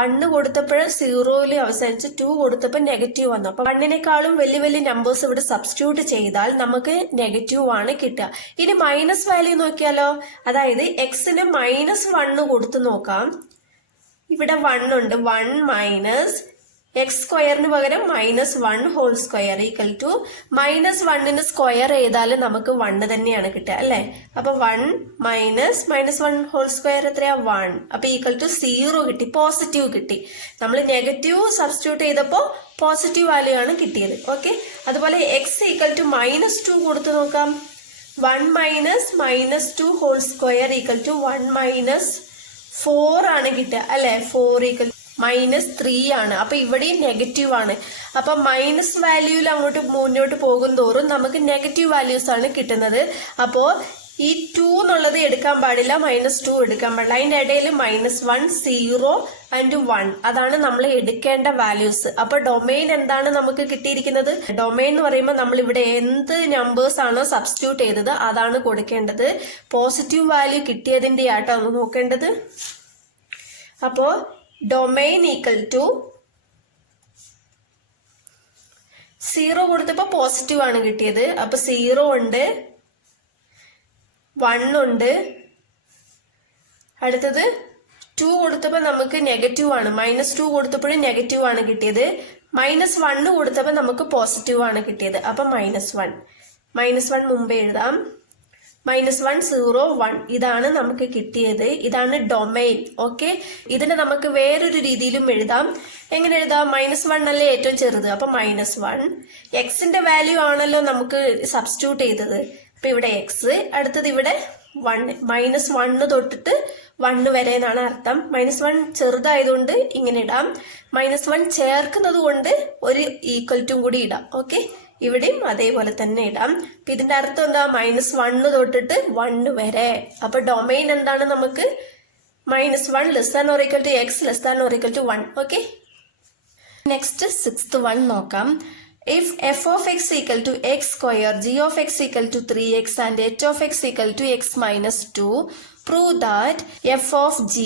1 കൊടുത്തപ്പോൾ 0 അവസാനിച്ച് 2 കൊടുത്തപ്പോൾ നെഗറ്റീവ് വന്നു. അപ്പൊ 1നേക്കാളും വലിയ വലിയ നമ്പേഴ്സ് ഇവിടെ സബ്സ്റ്റിറ്റ്യൂട്ട് ചെയ്താൽ നമുക്ക് നെഗറ്റീവ് ആണ് കിട്ടുക. ഇനി മൈനസ് വാല്യൂ നോക്കിയാലോ? അതായത് എക്സിന് -1 കൊടുത്തു നോക്കാം. ഇവിടെ 1 ഉണ്ട്. 1 മൈനസ് എക്സ് സ്ക്വയറിന് പകരം -1 ഹോൾ സ്ക്വയർ ഈക്വൽ ടു -1ന് സ്ക്വയർ ചെയ്താൽ നമുക്ക് 1 തന്നെയാണ് കിട്ടുക അല്ലെ? അപ്പൊ 1 മൈനസ് -1 ഹോൾ സ്ക്വയർ എത്രയാ? 1. അപ്പൊ ഈക്വൽ ടു 0 കിട്ടി, പോസിറ്റീവ് കിട്ടി. നമ്മൾ നെഗറ്റീവ് സബ്സ്റ്റിറ്റ്യൂട്ട് ചെയ്തപ്പോ പോസിറ്റീവ് വാല്യൂ ആണ് കിട്ടിയത്. ഓക്കെ, അതുപോലെ എക്സ് ഈക്വൽ ടു -2 കൊടുത്തു നോക്കാം. 1 minus -2 whole square equal to 1 minus 4 ആണ് കിട്ടുക അല്ലെ? 4 ഈക്വൽ -3 ആണ്. അപ്പൊ ഇവിടെയും നെഗറ്റീവ് ആണ്. അപ്പൊ മൈനസ് വാല്യൂയിൽ അങ്ങോട്ട് മുന്നോട്ട് പോകും തോറും നമുക്ക് നെഗറ്റീവ് വാല്യൂസ് ആണ് കിട്ടുന്നത്. അപ്പോ ഈ 2 എന്നുള്ളത് എടുക്കാൻ പാടില്ല, -2 എടുക്കാൻ പാടില്ല. അതിന്റെ ഇടയിൽ -1, 0 ആൻഡ് 1 അതാണ് നമ്മൾ എടുക്കേണ്ട വാല്യൂസ്. അപ്പൊ ഡൊമൈൻ എന്താണ് നമുക്ക് കിട്ടിയിരിക്കുന്നത്? ഡൊമൈൻ എന്ന് പറയുമ്പോൾ നമ്മൾ ഇവിടെ എന്ത് നമ്പേഴ്സ് ആണോ സബ്സ്റ്റിറ്റ്യൂട്ട് ചെയ്തത് അതാണ് കൊടുക്കേണ്ടത്. പോസിറ്റീവ് വാല്യൂ കിട്ടിയതിന്റെ ആട്ടോ നോക്കേണ്ടത്. അപ്പോ ഡൊമൈൻ ഈക്വൽ ടു 0 കൊടുത്തപ്പോ പോസിറ്റീവ് ആണ് കിട്ടിയത്. അപ്പൊ 0 ഉണ്ട്, 1 ഉണ്ട്. അടുത്തത് 2 കൊടുത്തപ്പോ നമുക്ക് നെഗറ്റീവ് ആണ്. -2 കൊടുത്തപ്പോഴും നെഗറ്റീവ് ആണ് കിട്ടിയത്. -1 കൊടുത്തപ്പോ നമുക്ക് പോസിറ്റീവ് ആണ് കിട്ടിയത്. അപ്പൊ -1 മുമ്പേ എഴുതാം. -1 0 1 ഇതാണ് നമുക്ക് കിട്ടിയത്. ഇതാണ് ഡൊമൈൻ. ഓക്കെ, ഇതിനെ നമുക്ക് വേറൊരു രീതിയിലും എഴുതാം. എങ്ങനെ എഴുതാം? -1 അല്ലേ ഏറ്റവും ചെറുത്, അപ്പൊ -1. എക്സിന്റെ വാല്യൂ ആണല്ലോ നമുക്ക് സബ്സ്റ്റിറ്റ്യൂട്ട് ചെയ്തത്. അപ്പൊ ഇവിടെ എക്സ്, അടുത്തത് ഇവിടെ 1, -1 തൊട്ടിട്ട് 1 വരെ എന്നാണ് അർത്ഥം. -1 ചെറുതായതുകൊണ്ട് ഇങ്ങനെ ഇടാം. -1 ചേർക്കുന്നത് കൊണ്ട് ഒരു ഈക്വൽ ടു കൂടി ഇടാം. ഓക്കെ, ഇവിടെയും അതേപോലെ തന്നെ ഇടാം. അപ്പൊ ഇതിന്റെ അർത്ഥം എന്താ? -1 തൊട്ടിട്ട് 1 വരെ. അപ്പൊ ഡൊമൈൻ എന്താണ്? നമുക്ക് -1 ≤ x ≤ 1. Okay, next 6th one നോക്കാം. If f of x equal to x square, g of x equal to 3x and h of x equal to x minus 2, prove that f of g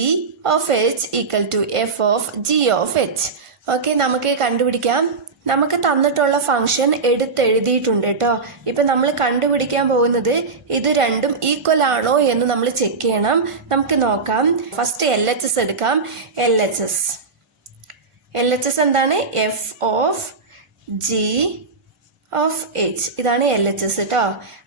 of h equal to f of g of h. Okay, നമുക്ക് കണ്ടുപിടിക്കാം. നമുക്ക് തന്നിട്ടുള്ള function എടുത്തെഴുതിയിട്ടുണ്ട് കേട്ടോ. ഇപ്പൊ നമ്മൾ കണ്ടുപിടിക്കാൻ പോകുന്നത് ഇത് രണ്ടും ഈക്വൽ ആണോ എന്ന് നമ്മൾ ചെക്ക് ചെയ്യണം. നമുക്ക് നോക്കാം. ഫസ്റ്റ് LHS എടുക്കാം. LHS എന്താണ്? f of g of h. ഇതാണ് LHS കേട്ടോ.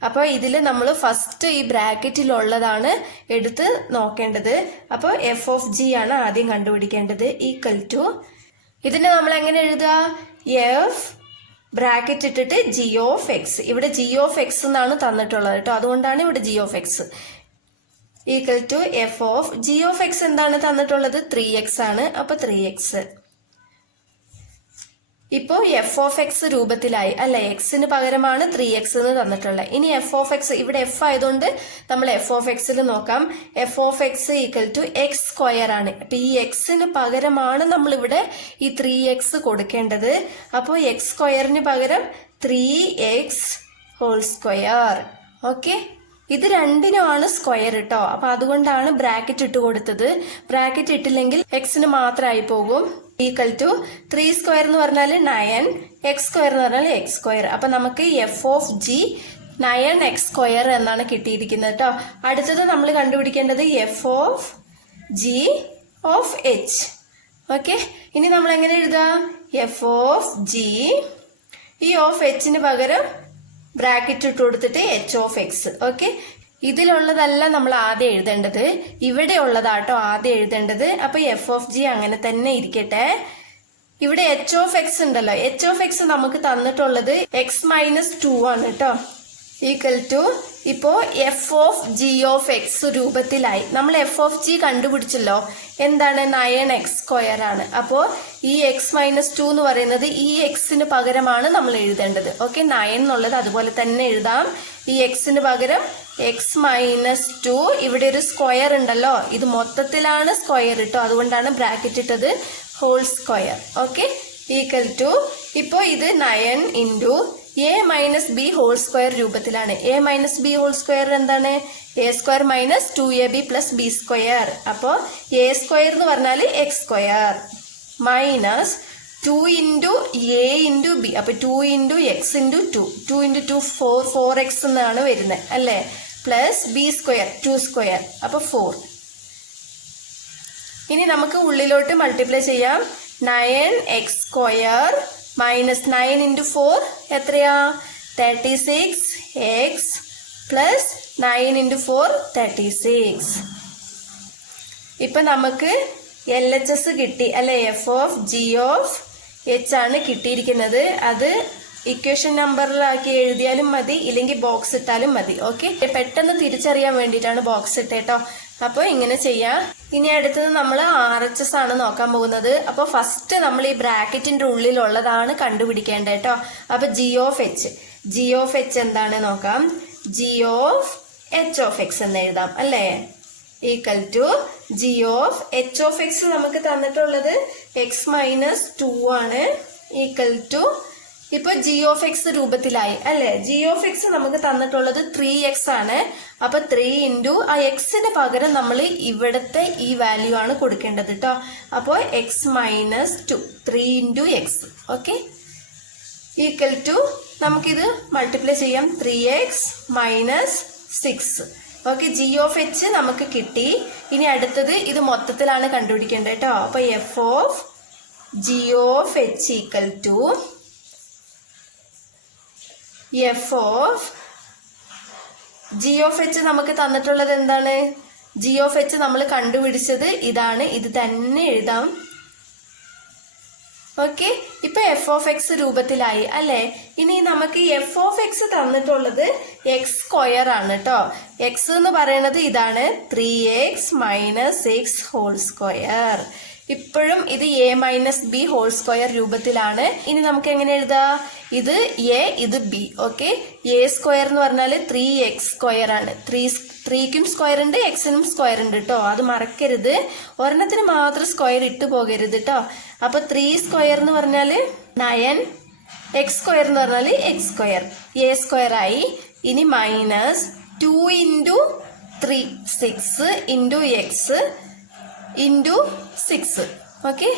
അപ്പൊ ഇതിൽ നമ്മൾ ഫസ്റ്റ് ഈ ബ്രാക്കറ്റിലുള്ളതാണ് എടുത്ത് നോക്കേണ്ടത്. അപ്പൊ f ഓഫ് g ആണ് ആദ്യം കണ്ടുപിടിക്കേണ്ടത്. ഈക്വൽ ടു, ഇതിനെ നമ്മൾ എങ്ങനെ എഴുതുക? f ബ്രാക്കറ്റ് ഇട്ടിട്ട് g ഓഫ് x. ഇവിടെ g ഓഫ് x എന്നാണ് തന്നിട്ടുള്ളത് കേട്ടോ, അതുകൊണ്ടാണ് ഇവിടെ g of x. Equal to f of g of x എന്താണ് തന്നിട്ടുള്ളത്? 3x ആണ്. അപ്പൊ 3x. ഇപ്പോ എഫ് ഓഫ് എക്സ് രൂപത്തിലായി അല്ലെ, എക്സിന് പകരമാണ് 3x എന്ന് തന്നിട്ടുള്ളത്. ഇനി എഫ് ഓഫ് എക്സ്, ഇവിടെ എഫ് ആയതുകൊണ്ട് നമ്മൾ എഫ് ഓഫ് എക്സിൽ നോക്കാം. F of x equal to x square ആണ്. അപ്പൊ ഈ എക്സിന് പകരമാണ് നമ്മൾ ഇവിടെ ഈ 3x കൊടുക്കേണ്ടത്. അപ്പോൾ എക്സ് സ്ക്വയറിന് പകരം 3x ഹോൾ സ്ക്വയർ. ഓക്കെ, ഇത് രണ്ടിനുമാണ് സ്ക്വയർ കേട്ടോ. അപ്പൊ അതുകൊണ്ടാണ് ബ്രാക്കറ്റ് ഇട്ട് കൊടുത്തത്. ബ്രാക്കറ്റ് ഇട്ടില്ലെങ്കിൽ എക്സിന് മാത്രമായി പോകും. ഈക്വൽ ടു 3 സ്ക്വയർ എന്ന് പറഞ്ഞാൽ 9, എക്സ് സ്ക്വയർ എന്ന് പറഞ്ഞാൽ എക്സ് സ്ക്വയർ. അപ്പൊ നമുക്ക് F of G 9x square എന്നാണ് കിട്ടിയിരിക്കുന്നത് കേട്ടോ. അടുത്തത് നമ്മൾ കണ്ടുപിടിക്കേണ്ടത് F of g of H. Okay, ഇനി നമ്മൾ എങ്ങനെ എഴുതാം? എഫ് ഓഫ് ജി, ഈ ഓഫ് എച്ചിന് പകരം ബ്രാക്കറ്റ് ഇട്ട് കൊടുത്തിട്ട് എച്ച് ഓഫ് എക്സ്. ഓക്കെ, ഇതിലുള്ളതല്ല നമ്മൾ ആദ്യം എഴുതേണ്ടത്, ഇവിടെ ഉള്ളതാട്ടോ ആദ്യം എഴുതേണ്ടത്. അപ്പൊ എഫ് ഓഫ് ജി അങ്ങനെ തന്നെ ഇരിക്കട്ടെ. ഇവിടെ എച്ച് ഓഫ് എക്സ് ഉണ്ടല്ലോ, എച്ച് ഓഫ് എക്സ് നമുക്ക് തന്നിട്ടുള്ളത് x-2 ആണ് കേട്ടോ. ഈക്വൽ ടു, ഇപ്പോ f of g of x രൂപത്തിലായി. നമ്മൾ എഫ് ഓഫ് ജി കണ്ടുപിടിച്ചല്ലോ, എന്താണ്? 9x സ്ക്വയർ ആണ്. അപ്പോ ഈ x-2 എന്ന് പറയുന്നത് ഈ എക്സിന് പകരമാണ് നമ്മൾ എഴുതേണ്ടത്. ഓക്കെ, 9 എന്നുള്ളത് അതുപോലെ തന്നെ എഴുതാം. ഈ എക്സിന് പകരം x-2. ഇവിടെ ഒരു സ്ക്വയർ ഉണ്ടല്ലോ, ഇത് മൊത്തത്തിലാണ് സ്ക്വയർ ഇട്ടോ, അതുകൊണ്ടാണ് ബ്രാക്കറ്റ് ഇട്ടത്, whole square. Okay, equal to, ഇപ്പോ ഇത് 9 ഇൻറ്റു a-b ഹോൾ സ്ക്വയർ രൂപത്തിലാണ്. a-b ഹോൾ സ്ക്വയർ എന്താണ്? a square minus 2ab plus b square. അപ്പോ a സ്ക്വയർ എന്ന് പറഞ്ഞാൽ x square minus 2 into a into B. അപ്പൊ 2 into X into 2 into 2 4x എന്നാണ് വരുന്നത് അല്ലേ. പ്ലസ് ബി സ്ക്വയർ 2 സ്ക്വയർ, അപ്പൊ 4. ഇനി നമുക്ക് ഉള്ളിലോട്ട് മൾട്ടിപ്ലൈ ചെയ്യാം. 9x സ്ക്വയർ മൈനസ് 9 ഇൻറ്റു 4 എത്രയാ? 36x plus 9 into 4 36. ഇപ്പൊ നമുക്ക് LHS കിട്ടി അല്ലെ. F of g of H ആണ് കിട്ടിയിരിക്കുന്നത്. അത് ഇക്വേഷൻ നമ്പറിലാക്കി എഴുതിയാലും മതി, ഇല്ലെങ്കിൽ ബോക്സ് ഇട്ടാലും മതി. ഓക്കെ, പെട്ടെന്ന് തിരിച്ചറിയാൻ വേണ്ടിയിട്ടാണ് ബോക്സ് ഇട്ടേട്ടോ. അപ്പൊ ഇങ്ങനെ ചെയ്യാം. ഇനി അടുത്തത് നമ്മൾ RHS ആണ് നോക്കാൻ പോകുന്നത്. അപ്പൊ ഫസ്റ്റ് നമ്മൾ ഈ ബ്രാക്കറ്റിന്റെ ഉള്ളിലുള്ളതാണ് കണ്ടുപിടിക്കേണ്ടത് കേട്ടോ. അപ്പൊ ജി ഓഫ് എച്ച് എന്താണ് നോക്കാം. G of h of x എന്ന് എഴുതാം അല്ലേ. Equal to g of h of x നമുക്ക് തന്നിട്ടുള്ളത് x-2 ആണ്. ഈക്വൽ ടു, ഇപ്പൊ ജി ഓഫ് എക്സ് രൂപത്തിലായി അല്ലെ. ജി ഓഫ് എക്സ് നമുക്ക് തന്നിട്ടുള്ളത് 3x ആണ്. അപ്പൊ 3 ഇൻറ്റു ആ എക്സിന് പകരം നമ്മൾ ഇവിടത്തെ ഈ വാല്യൂ ആണ് കൊടുക്കേണ്ടത് കേട്ടോ. അപ്പോ x-2 3 into x. Okay, equal to, നമുക്കിത് മൾട്ടിപ്ലൈ ചെയ്യാം. 3x minus 6. Okay, g of h നമുക്ക് കിട്ടി. ഇനി അടുത്തത് ഇത് മൊത്തത്തിലാണ് കണ്ടുപിടിക്കേണ്ടത് കേട്ടോ. അപ്പൊ f of g of h equal to f of g of h നമുക്ക് തന്നിട്ടുള്ളത് എന്താണ്? ജി ഓഫ് എച്ച് നമ്മൾ കണ്ടുപിടിച്ചത് ഇതാണ്. ഇത് തന്നെ എഴുതാം. ഓക്കെ, ഇപ്പൊ എഫ് ഓഫ് എക്സ് രൂപത്തിലായി അല്ലെ. ഇനി നമുക്ക് എഫ് ഓഫ് എക്സ് തന്നിട്ടുള്ളത് എക്സ് സ്ക്വയർ ആണ് കേട്ടോ. എക്സ് എന്ന് പറയുന്നത് ഇതാണ് 3x - x ഹോൾ സ്ക്വയർ. ഇപ്പോഴും ഇത് a - b ഹോൾ സ്ക്വയർ രൂപത്തിലാണ്. ഇനി നമുക്ക് എങ്ങനെ എഴുതാം? ഇത് a, ഇത് b. ഓക്കെ, a സ്ക്വയർ എന്ന് പറഞ്ഞാൽ 3x സ്ക്വയർ ആണ്. 3ക്കും സ്ക്വയർ ഉണ്ട്, എക്സിനും സ്ക്വയർ ഉണ്ട് കേട്ടോ. അത് മറക്കരുത്. ഒരെണ്ണത്തിന് മാത്രം സ്ക്വയർ ഇട്ട് പോകരുത് കേട്ടോ. അപ്പൊ 3 സ്ക്വയർ എന്ന് പറഞ്ഞാല് 9, എക്സ് സ്ക്വയർ എന്ന് പറഞ്ഞാല് എക്സ് സ്ക്വയർ, a സ്ക്വയർ ആയി. ഇനി -2 × 3 6 × x into 6. ഓക്കെ,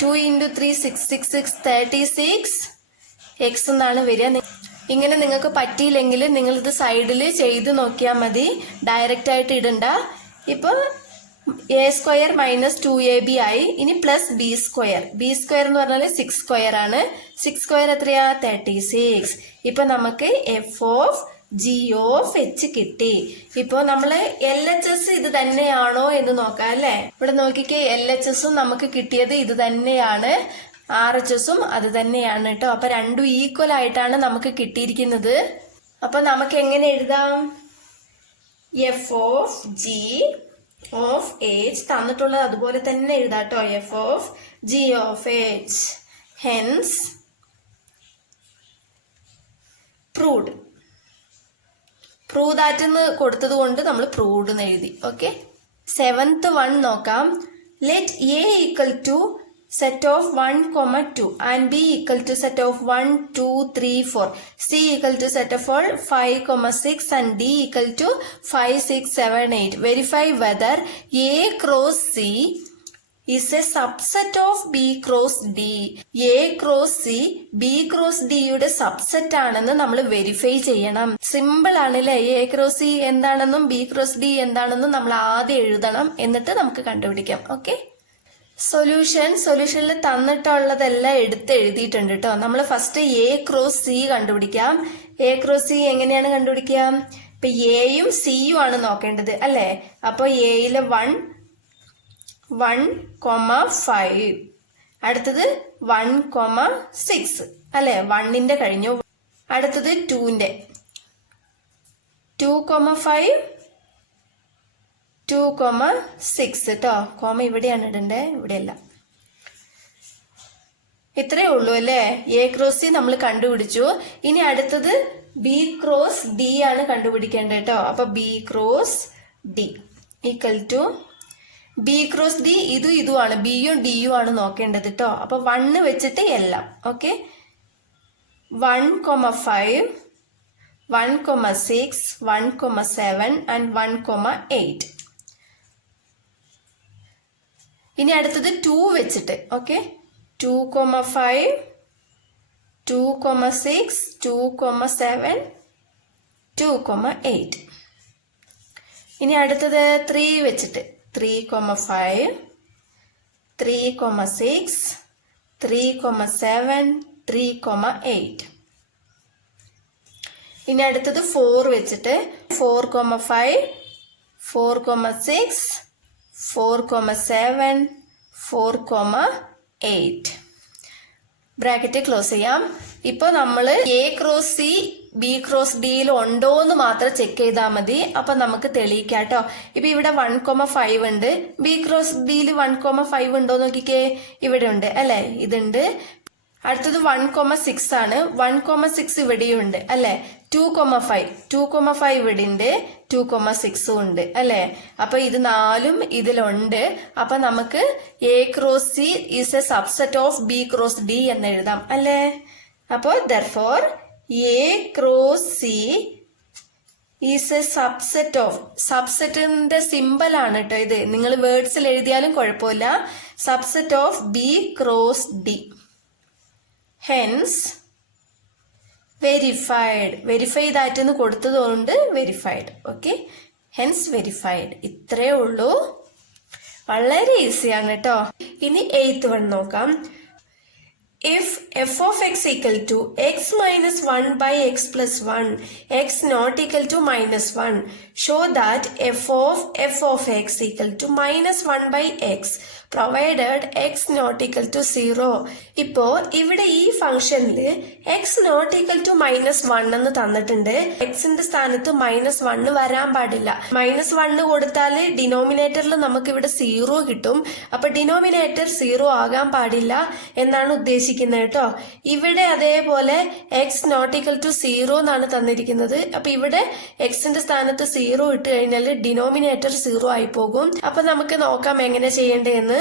2 × 3 6 6 6 36 x എന്നാണ് വരിക. ഇങ്ങനെ നിങ്ങൾക്ക് പറ്റിയില്ലെങ്കിൽ നിങ്ങൾ ഇത് സൈഡിൽ ചെയ്ത് നോക്കിയാൽ മതി, ഡയറക്റ്റ് ആയിട്ട് ഇടണ്ട. ഇപ്പൊ a സ്ക്വയർ -2ab ആയി. ഇനി plus b square. b square എന്ന് പറഞ്ഞാൽ 6 സ്ക്വയർ ആണ്. 6 സ്ക്വയർ എത്രയാ? 36. ഇപ്പൊ നമുക്ക് F of g of H കിട്ടി. ഇപ്പൊ നമ്മള് എൽ എച്ച് എസ് ഇത് തന്നെയാണോ എന്ന് നോക്കാം അല്ലെ. ഇവിടെ നോക്കിക്കേ, എൽ എച്ച് എസും നമുക്ക് കിട്ടിയത് ഇത് തന്നെയാണ്, ആർ എച്ച് എസും അത് തന്നെയാണ് കേട്ടോ. അപ്പൊ രണ്ടും ഈക്വൽ ആയിട്ടാണ് നമുക്ക് കിട്ടിയിരിക്കുന്നത്. അപ്പൊ നമുക്ക് എങ്ങനെ എഴുതാം? F of g of h തന്നിട്ടുള്ളത് അതുപോലെ തന്നെ എഴുതാട്ടോ. F of g of h. Hence proved. Prove that എന്ന് കൊടുത്തത് കൊണ്ട് നമ്മൾ പ്രൂവ്ഡ് എന്ന് എഴുതി. ഓക്കെ, 7th വൺ നോക്കാം. Let a equal to set of 1, 2 and b equal to set of 1, 2, 3, 4. c equal to set of all 5, 6 and d equal to 5, 6, 7, 8. Verify whether a cross c is a subset of b cross d. a cross c b cross d യുടെ subset ആണെന്ന് നമ്മൾ verify ചെയ്യണം. Simple ആണല്ലേ. a cross c എന്താണെന്നും b cross d എന്താണെന്നും നമ്മൾ ആദ്യം എഴുതണം, എന്നിട്ട് നമുക്ക് കണ്ടുപിടിക്കാം. ഓക്കെ, സൊല്യൂഷനിൽ തന്നിട്ടുള്ളതെല്ലാം എടുത്ത് എഴുതിയിട്ടുണ്ട് കേട്ടോ. നമ്മൾ ഫസ്റ്റ് എ ക്രോസ് സി കണ്ടുപിടിക്കാം. എ ക്രോസ് സി എങ്ങനെയാണ് കണ്ടുപിടിക്കുക? ഇപ്പൊ എയും സിയും ആണ് നോക്കേണ്ടത് അല്ലെ. അപ്പൊ എയില് 1, 1,5. അടുത്തത് 1,6 അല്ലെ. 1ന്റെ കഴിഞ്ഞു. അടുത്തത് 2ന്റെ 2,5, 2,6 കേട്ടോ. കോമ ഇവിടെയാണ് ഇടണ്ടേ, ഇവിടെയല്ല. ഇത്രയേ ഉള്ളൂ അല്ലേ. എ ക്രോസ് സി നമ്മൾ കണ്ടുപിടിച്ചു. ഇനി അടുത്തത് ബി ക്രോസ് ഡി ആണ് കണ്ടുപിടിക്കേണ്ടത് കേട്ടോ. അപ്പൊ b cross d equal to b cross d ഇതുമാണ്, ബിയും ഡിയും ആണ് നോക്കേണ്ടത് കേട്ടോ. അപ്പൊ 1 വെച്ചിട്ട് എല്ലാം. Okay, 1,5, 1,6, 1,7 and 1,8. ഇനി അടുത്തത് 2 വെച്ചിട്ട്. ഓക്കെ, 2,5, 2,6, 2,7, 2,8. ഇനി അടുത്തത് 3 വെച്ചിട്ട്. 3,5, 3,6, 3,7, 3,8. ഇനി അടുത്തത് 4 വെച്ചിട്ട്. 4,5, 4,6, 4,7, 4,8. ബ്രാക്കറ്റ് ക്ലോസ് ചെയ്യാം. ഇപ്പൊ നമ്മള് A cross C B cross ഡിയിൽ ഉണ്ടോ എന്ന് മാത്രം ചെക്ക് ചെയ്താൽ മതി. അപ്പൊ നമുക്ക് തെളിയിക്കാം കേട്ടോ. ഇപ്പൊ ഇവിടെ 1,5 ഉണ്ട്. ബി ക്രോസ് ഡിയിൽ 1,5 ഉണ്ടോ നോക്കിക്കേ, ഇവിടെ ഉണ്ട് അല്ലെ, ഇതുണ്ട്. അടുത്തത് 1,6 ആണ്. 1,6 ഇവിടെയും ഉണ്ട് അല്ലെ. 2,5 ഇവിടെ ഉണ്ട്, 2,6 ഉണ്ട് അല്ലെ. അപ്പൊ ഇത് 4ഉം ഇതിലുണ്ട്. അപ്പൊ നമുക്ക് a cross c is a subset of b cross d എന്ന് എഴുതാം അല്ലെ. അപ്പോ therefore a cross c is a subset of, സബ്സെറ്റിന്റെ സിമ്പൽ ആണ് കേട്ടോ ഇത്. നിങ്ങൾ വേർഡ്സിൽ എഴുതിയാലും കുഴപ്പമില്ല. Subset of b cross d. Hence verified. Verify that എന്ന് കൊടുത്തതുകൊണ്ട് വെരിഫൈഡ്. Okay, hence verified. ഇത്രയേ ഉള്ളൂ. വളരെ ഈസിയാണ് കേട്ടോ. ഇനി 8th വൺ നോക്കാം. If f of x equal to x minus 1 by x plus 1, x not equal to minus 1, show that f of x equal to minus 1 by x, provided x not equal to 0. ഇപ്പോ ഇവിടെ ഈ ഫംഗ്ഷനിൽ X not equal to -1 എന്ന് തന്നിട്ടുണ്ട്. എക്സിന്റെ സ്ഥാനത്ത് -1 വരാൻ പാടില്ല. -1 കൊടുത്താൽ ഡിനോമിനേറ്ററിൽ നമുക്ക് ഇവിടെ 0 കിട്ടും. അപ്പൊ ഡിനോമിനേറ്റർ 0 ആകാൻ പാടില്ല എന്നാണ് ഉദ്ദേശിക്കുന്നത് കേട്ടോ. ഇവിടെ അതേപോലെ എക്സ് നോട്ട് ഈക്വൽ ടു 0 എന്നാണ് തന്നിരിക്കുന്നത്. അപ്പൊ ഇവിടെ എക്സിന്റെ സ്ഥാനത്ത് 0 ഇട്ട് കഴിഞ്ഞാൽ ഡിനോമിനേറ്റർ 0 ആയി പോകും. അപ്പൊ നമുക്ക് നോക്കാം എങ്ങനെ ചെയ്യേണ്ടതെന്ന്.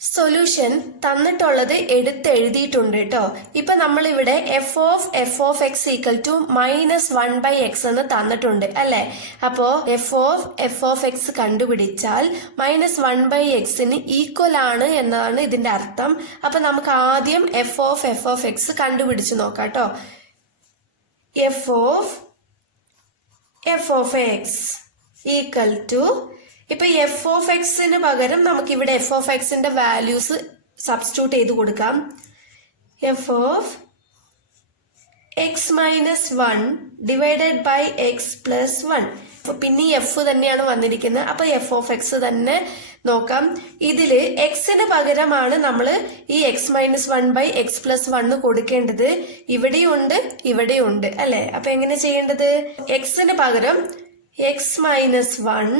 സൊല്യൂഷൻ തന്നിട്ടുള്ളത് എടുത്തെഴുതിയിട്ടുണ്ട് കേട്ടോ. ഇപ്പൊ നമ്മൾ ഇവിടെ f of x equal to -1 by x എന്ന് തന്നിട്ടുണ്ട് അല്ലെ. അപ്പോ എഫ് ഓഫ് എക്സ് കണ്ടുപിടിച്ചാൽ -1 ബൈ എക്സിന് ഈക്വൽ ആണ് എന്നാണ് ഇതിന്റെ അർത്ഥം. അപ്പൊ നമുക്ക് ആദ്യം എഫ് ഓഫ് എക്സ് കണ്ടുപിടിച്ച് നോക്കാം കേട്ടോ. F of x equal to, ഇപ്പൊ എഫ് ഓഫ് എക്സിന് പകരം നമുക്ക് ഇവിടെ എഫ് ഓഫ് എക്സിന്റെ വാല്യൂസ് സബ്സ്റ്റിറ്റ്യൂട്ട് ചെയ്ത് കൊടുക്കാം. F of x minus 1 divided by x plus 1. അപ്പൊ പിന്നെ എഫ് തന്നെയാണ് വന്നിരിക്കുന്നത്. അപ്പൊ എഫ് ഓഫ് എക്സ് തന്നെ നോക്കാം. ഇതില് എക്സിന് പകരമാണ് നമ്മൾ ഈ x minus 1 by x plus 1 കൊടുക്കേണ്ടത്. ഇവിടെയുണ്ട് ഇവിടെയുണ്ട് അല്ലെ. അപ്പൊ എങ്ങനെ ചെയ്യേണ്ടത്? എക്സിന് പകരം x minus 1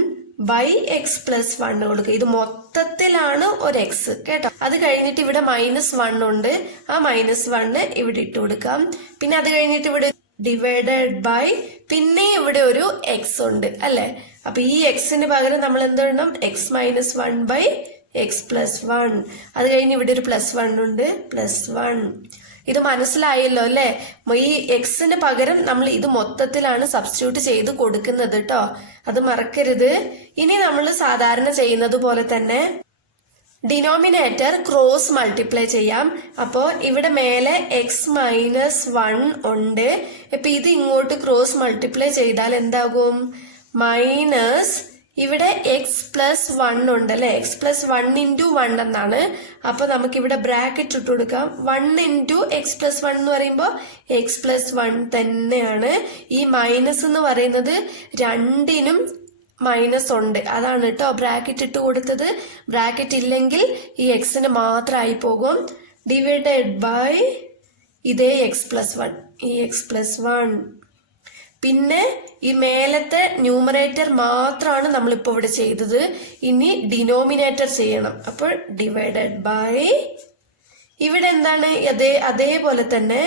by x plus 1 കൊടുക്കുക. ഇത് മൊത്തത്തിലാണ് ഒരു എക്സ് കേട്ടോ. അത് കഴിഞ്ഞിട്ട് ഇവിടെ -1 ഉണ്ട്. ആ -1 ഇവിടെ ഇട്ട് കൊടുക്കാം. പിന്നെ അത് കഴിഞ്ഞിട്ട് ഇവിടെ ഡിവൈഡഡ് ബൈ, പിന്നെ ഇവിടെ ഒരു എക്സ് ഉണ്ട് അല്ലെ. അപ്പൊ ഈ എക്സിന് പകരം നമ്മൾ എന്ത് വേണം? X minus 1 by x plus 1. അത് കഴിഞ്ഞ് ഇവിടെ ഒരു +1 ഉണ്ട്, +1. ഇത് മനസ്സിലായല്ലോ അല്ലെ. ഈ എക്സിന് പകരം നമ്മൾ ഇത് മൊത്തത്തിലാണ് സബ്സ്റ്റിറ്റ്യൂട്ട് ചെയ്ത് കൊടുക്കുന്നത് കേട്ടോ. അത് മറക്കരുത്. ഇനി നമ്മൾ സാധാരണ ചെയ്യുന്നത് പോലെ തന്നെ ഡിനോമിനേറ്റർ ക്രോസ് മൾട്ടിപ്ലൈ ചെയ്യാം. അപ്പോ ഇവിടെ മേലെ എക്സ് മൈനസ് 1 ഉണ്ട്. ഇപ്പൊ ഇത് ഇങ്ങോട്ട് ക്രോസ് മൾട്ടിപ്ലൈ ചെയ്താൽ എന്താകും? മൈനസ് ഇവിടെ എക്സ് പ്ലസ് 1 ഉണ്ട് അല്ലെ. എക്സ് പ്ലസ് 1 ഇൻറ്റു 1 എന്നാണ്. അപ്പൊ നമുക്ക് ഇവിടെ ബ്രാക്കറ്റ് ഇട്ട് കൊടുക്കാം. 1 ഇൻറ്റു എക്സ് പ്ലസ് 1 എന്ന് പറയുമ്പോൾ എക്സ് പ്ലസ് 1 തന്നെയാണ്. ഈ മൈനസ് എന്ന് പറയുന്നത് രണ്ടിനും മൈനസ് ഉണ്ട്, അതാണ് കേട്ടോ ബ്രാക്കറ്റ് ഇട്ട് കൊടുത്തത്. ബ്രാക്കറ്റ് ഇല്ലെങ്കിൽ ഈ എക്സിന് മാത്രമായി പോകും. ഡിവൈഡഡ് ബൈ ഇതേ എക്സ് പ്ലസ് 1, ഈ എക്സ് പ്ലസ് 1. പിന്നെ ഈ മേലത്തെ ന്യൂമറേറ്റർ മാത്രമാണ് നമ്മളിപ്പോ ഇവിടെ ചെയ്തത്. ഇനി ഡിനോമിനേറ്റർ ചെയ്യണം. അപ്പോൾ ഡിവൈഡഡ് ബൈ ഇവിടെ എന്താണ്? അതേപോലെ തന്നെ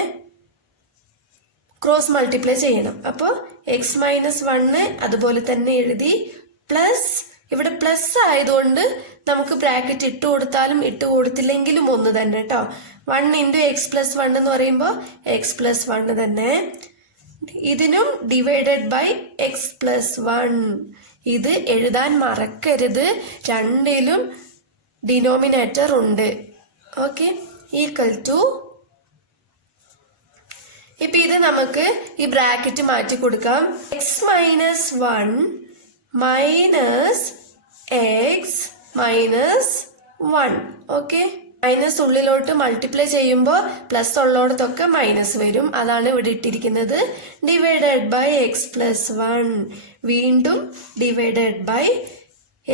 ക്രോസ് മൾട്ടിപ്ലൈ ചെയ്യണം. അപ്പോൾ എക്സ് മൈനസ് 1 അതുപോലെ തന്നെ എഴുതി, പ്ലസ് ഇവിടെ പ്ലസ് ആയതുകൊണ്ട് നമുക്ക് ബ്രാക്കറ്റ് ഇട്ട് കൊടുത്താലും ഇട്ട് കൊടുത്തില്ലെങ്കിലും ഒന്ന് തന്നെ കേട്ടോ. 1 ഇൻറ്റു എക്സ് പ്ലസ് 1 എന്ന് പറയുമ്പോൾ എക്സ് പ്ലസ് 1 തന്നെ. ഇതിനും ഡിവൈഡഡ് ബൈ എക്സ് പ്ലസ് 1. ഇത് എഴുതാൻ മറക്കരുത്. രണ്ടിലും ഡിനോമിനേറ്റർ ഉണ്ട്. Okay, equal to. ഇപ്പൊ ഇത് നമുക്ക് ഈ ബ്രാക്കറ്റ് മാറ്റി കൊടുക്കാം. X minus 1 minus x minus 1. Okay, minus ഉള്ളിലോട്ട് മൾട്ടിപ്ലൈ ചെയ്യുമ്പോൾ പ്ലസ് ഉള്ളോടത്തൊക്കെ മൈനസ് വരും. അതാണ് ഇവിടെ ഇട്ടിരിക്കുന്നത്. Divided by x plus 1. വീണ്ടും divided by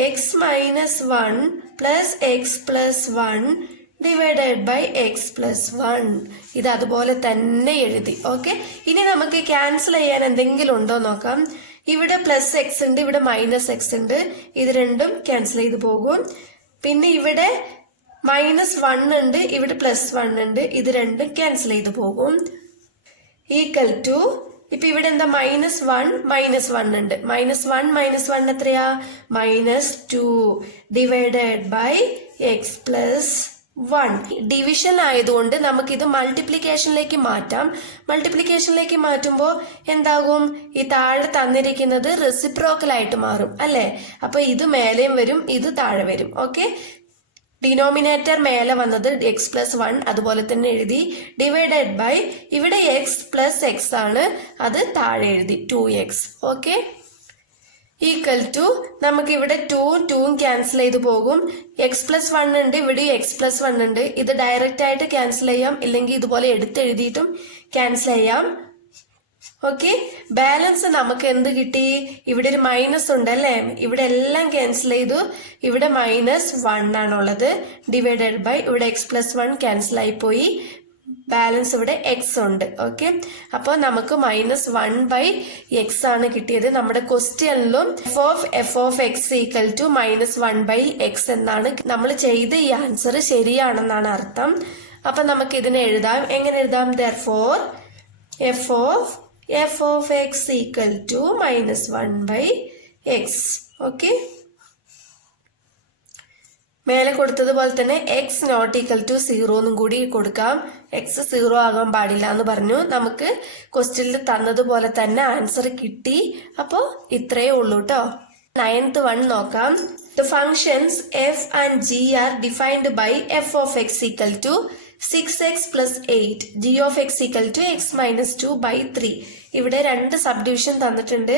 x minus 1 plus x plus 1 divided by x plus 1. ഇത് അതുപോലെ തന്നെ എഴുതി. ഓക്കെ, ഇനി നമുക്ക് ക്യാൻസൽ ചെയ്യാൻ എന്തെങ്കിലും ഉണ്ടോ നോക്കാം. ഇവിടെ പ്ലസ് എക്സ് ഉണ്ട്, ഇവിടെ മൈനസ് എക്സ് ഉണ്ട്. ഇത് രണ്ടും ക്യാൻസൽ ചെയ്ത് പോകും. പിന്നെ ഇവിടെ -1 ഉണ്ട്, ഇവിടെ +1 ഉണ്ട്. ഇത് രണ്ടും ക്യാൻസൽ ചെയ്ത് പോകും. ഈക്വൽ ടു, ഇപ്പൊ ഇവിടെ എന്താ? -1 ഉണ്ട്. -1 എത്രയാ? -2 divided by x plus 1. Division ആയതുകൊണ്ട് നമുക്കിത് മൾട്ടിപ്ലിക്കേഷനിലേക്ക് മാറ്റാം. മൾട്ടിപ്ലിക്കേഷനിലേക്ക് മാറ്റുമ്പോൾ എന്താകും? ഈ താഴെ തന്നിരിക്കുന്നത് റെസിപ്രോക്കൽ ആയിട്ട് മാറും അല്ലെ. അപ്പൊ ഇത് മേലെയും വരും, ഇത് താഴെ വരും. ഓക്കെ, ഡിനോമിനേറ്റർ മേലെ വന്നത് എക്സ് പ്ലസ് 1 അതുപോലെ തന്നെ എഴുതി. ഡിവൈഡഡ് ബൈ ഇവിടെ എക്സ് പ്ലസ് എക്സ് ആണ്, അത് താഴെ എഴുതി 2x. ഓക്കെ, ഈക്വൽ ടു നമുക്ക് ഇവിടെ 2 ക്യാൻസൽ ചെയ്ത് പോകും. x+1 ഉണ്ട്, ഇവിടെ x+1 ഉണ്ട്. ഇത് ഡയറക്റ്റ് ആയിട്ട് ക്യാൻസൽ ചെയ്യാം, ഇല്ലെങ്കിൽ ഇതുപോലെ എടുത്തെഴുതിയിട്ടും ക്യാൻസൽ ചെയ്യാം. ഓക്കെ, ബാലൻസ് നമുക്ക് എന്ത് കിട്ടി? ഇവിടെ ഒരു മൈനസ് ഉണ്ടല്ലേ, ഇവിടെ എല്ലാം ക്യാൻസൽ ചെയ്തു. ഇവിടെ -1 ആണുള്ളത്, ഡിവൈഡഡ് ബൈ ഇവിടെ x+1 ക്യാൻസൽ ആയി പോയി. ബാലൻസ് ഇവിടെ എക്സ് ഉണ്ട്. ഓക്കെ, അപ്പോൾ നമുക്ക് -1/x ആണ് കിട്ടിയത്. നമ്മുടെ ക്വസ്റ്റ്യനിലും f(x) = -1/x എന്നാണ് നമ്മൾ ചെയ്ത ഈ ആൻസർ ശരിയാണെന്നാണ് അർത്ഥം. അപ്പൊ നമുക്ക് ഇതിനെ എഴുതാം. എങ്ങനെ എഴുതാം? therefore f(x) = -1/x. ഓക്കെ, മേലെ കൊടുത്തതുപോലെ തന്നെ x ≠ 0 എന്നും കൂടി കൊടുക്കാം. x 0 ആകാൻ പാടില്ല എന്ന് പറഞ്ഞു. നമുക്ക് ക്വസ്റ്റ്യനിൽ തന്നതുപോലെ തന്നെ ആൻസർ കിട്ടി. അപ്പോ ഇത്രയേ ഉള്ളൂ കേട്ടോ. 9th വൺ നോക്കാം. The functions f and g are defined by f(x) = 6x + 8, g(x) = x-2/3. ഇവിടെ രണ്ട് സബ്ഡിവിഷൻ തന്നിട്ടുണ്ട്.